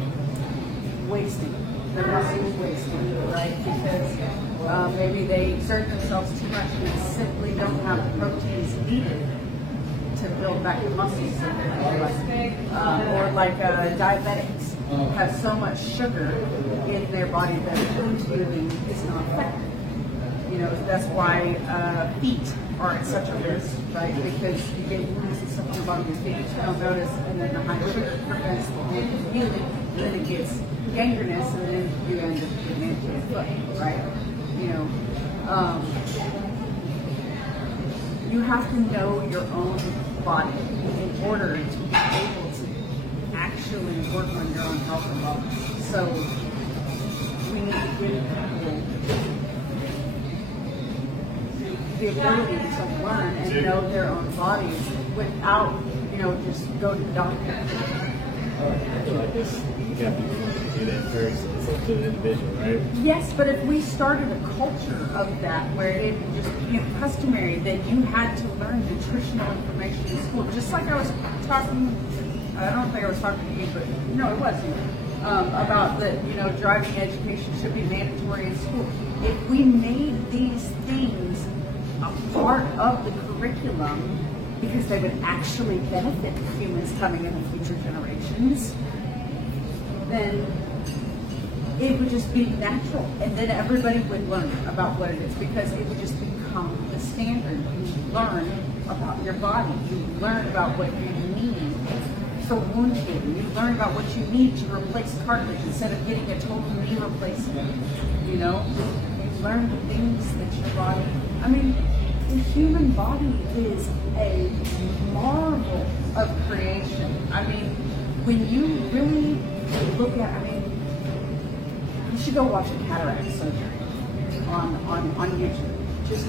wasting. Their muscles wasting, right? Because maybe they exert themselves too much and they simply don't have the proteins needed to build back the muscles. Or like diabetics have so much sugar in their body that food healing is not effective. You know, that's why feet are at such a risk, right? Because you get wounds and stuff on the bottom of your feet you don't notice, and then the high sugar prevents the wound from healing, and then it gets gangrenous, and then you end up getting into your foot, right? You know, you have to know your own body in order to be able to actually work on your own health and wellness. So we need to give people the ability to learn and know their own bodies without, you know, just go to the doctor. I feel like this, you got to do that first. It's up to the individual, right? Yes, but if we started a culture of that where it just became customary that you had to learn nutritional information in school, just like I was talking, I don't think I was talking to you, but no, it wasn't, about that, you know, driving education should be mandatory in school. If we made these things a part of the curriculum, because they would actually benefit humans coming in the future generations, then it would just be natural, and then everybody would learn about what it is, because it would just become the standard. You learn about your body, you learn about what you need for wound healing, you learn about what you need to replace cartilage instead of getting a total knee replacement. You know, you learn the things that your body, I mean, the human body is a marvel of creation. I mean, when you really look at, I mean, you should go watch a cataract surgery on YouTube. Just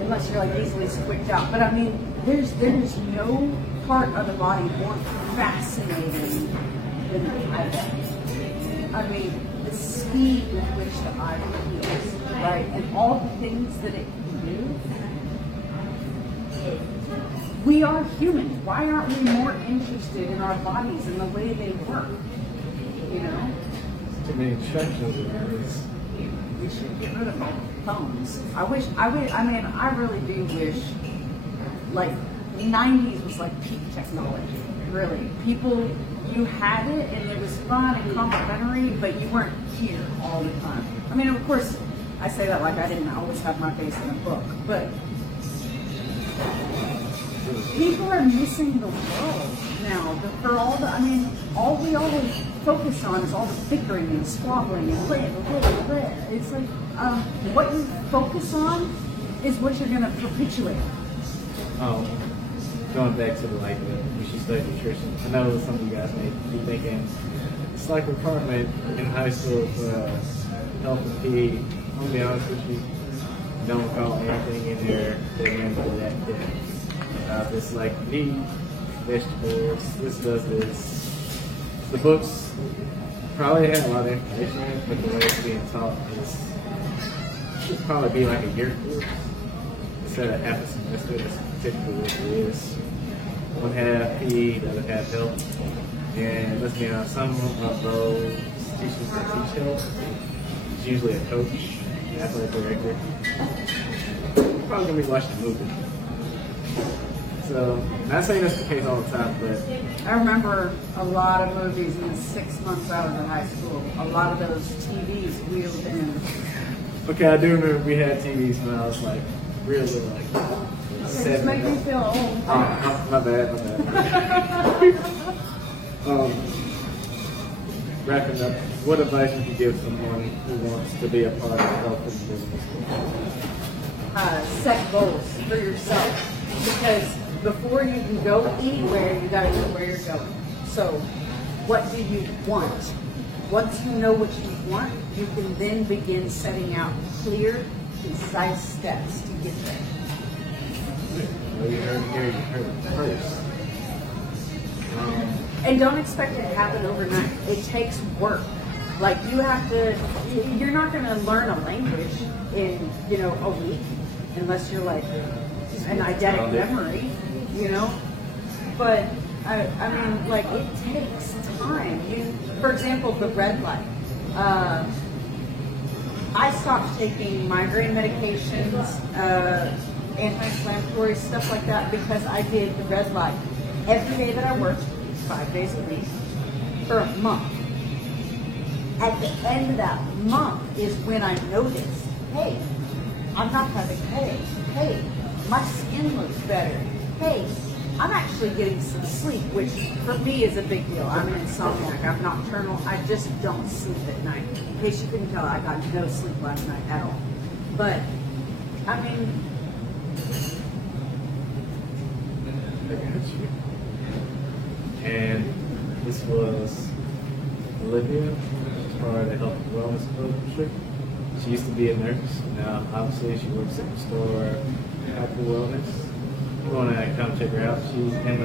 unless you're like easily squicked out. But I mean, there's no part of the body more fascinating than the eyeball. I mean, the speed with which the eye heals, right? And all the things that it can do. we are humans. Why aren't we more interested in our bodies and the way they work? You know? Too many instructions. We should get rid of our phones. I mean, I really do wish, like, 90s was like peak technology, really. People, you had it and it was fun and complimentary, but you weren't here all the time. I mean, of course, I say that like I didn't always have my face in a book, but people are missing the world now. For all the, I mean, all we always focus on is all the bickering and squabbling and blah. It's like what you focus on is what you're going to perpetuate. Going back to we should study nutrition. I know some of you guys may be thinking it's like a requirement in high school for health and PE. I'll be honest with you, don't call anything in there that went for that depth. It's like meat, vegetables, this does this. The books probably have a lot of information in it, but the way it's being taught is should probably be like a year course instead of half a semester. That's typically what it is. One half PE, the other half health. And let's be honest, some of those teachers that teach health is usually a coach, an athletic director. You're probably going to be watching a movie. So, not saying that's the case all the time, but I remember a lot of movies in the 6 months I was in high school. A lot of those TVs wheeled in. okay, I do remember we had TVs when I was like real little, like Just make me feel old. my bad. Wrapping up, what advice would you give someone who wants to be a part of the health and business? Set goals for yourself, because before you can go anywhere, you got to know where you're going. So, what do you want? Once you know what you want, you can then begin setting out clear, concise steps to get there. Well, you heard it first. And don't expect it to happen overnight. It takes work. Like you have to, you're not going to learn a language in, a week, unless you're like an eidetic memory, But I mean, like it takes time. For example, the red light. I stopped taking migraine medications, anti-inflammatory stuff like that because I did the red light every day that I worked, 5 days a week, for a month. At the end of that month is when I noticed, hey, I'm not having headaches. Hey, my skin looks better. Hey, I'm actually getting some sleep, which for me is a big deal. I'm an insomniac. I'm nocturnal. I just don't sleep at night. In case you couldn't tell, I got no sleep last night at all. But, I mean, I got you. And this was Olivia, part of the Health and Wellness Coach. She used to be a nurse. Now, obviously, she works at the store, Health and Wellness. You want to come check her out? She's in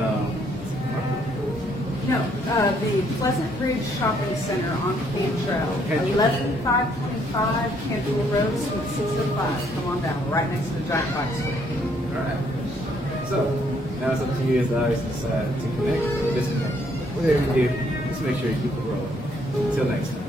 the Pleasant Ridge Shopping Center on Cantrell, 11525 Cantrell Road, Suite 605. Come on down. We're right next to the Giant Bike Store. all right. So, now it's up to you as the audience decide to connect or disconnect. Whatever you do, just make sure you keep it rolling. Until next time.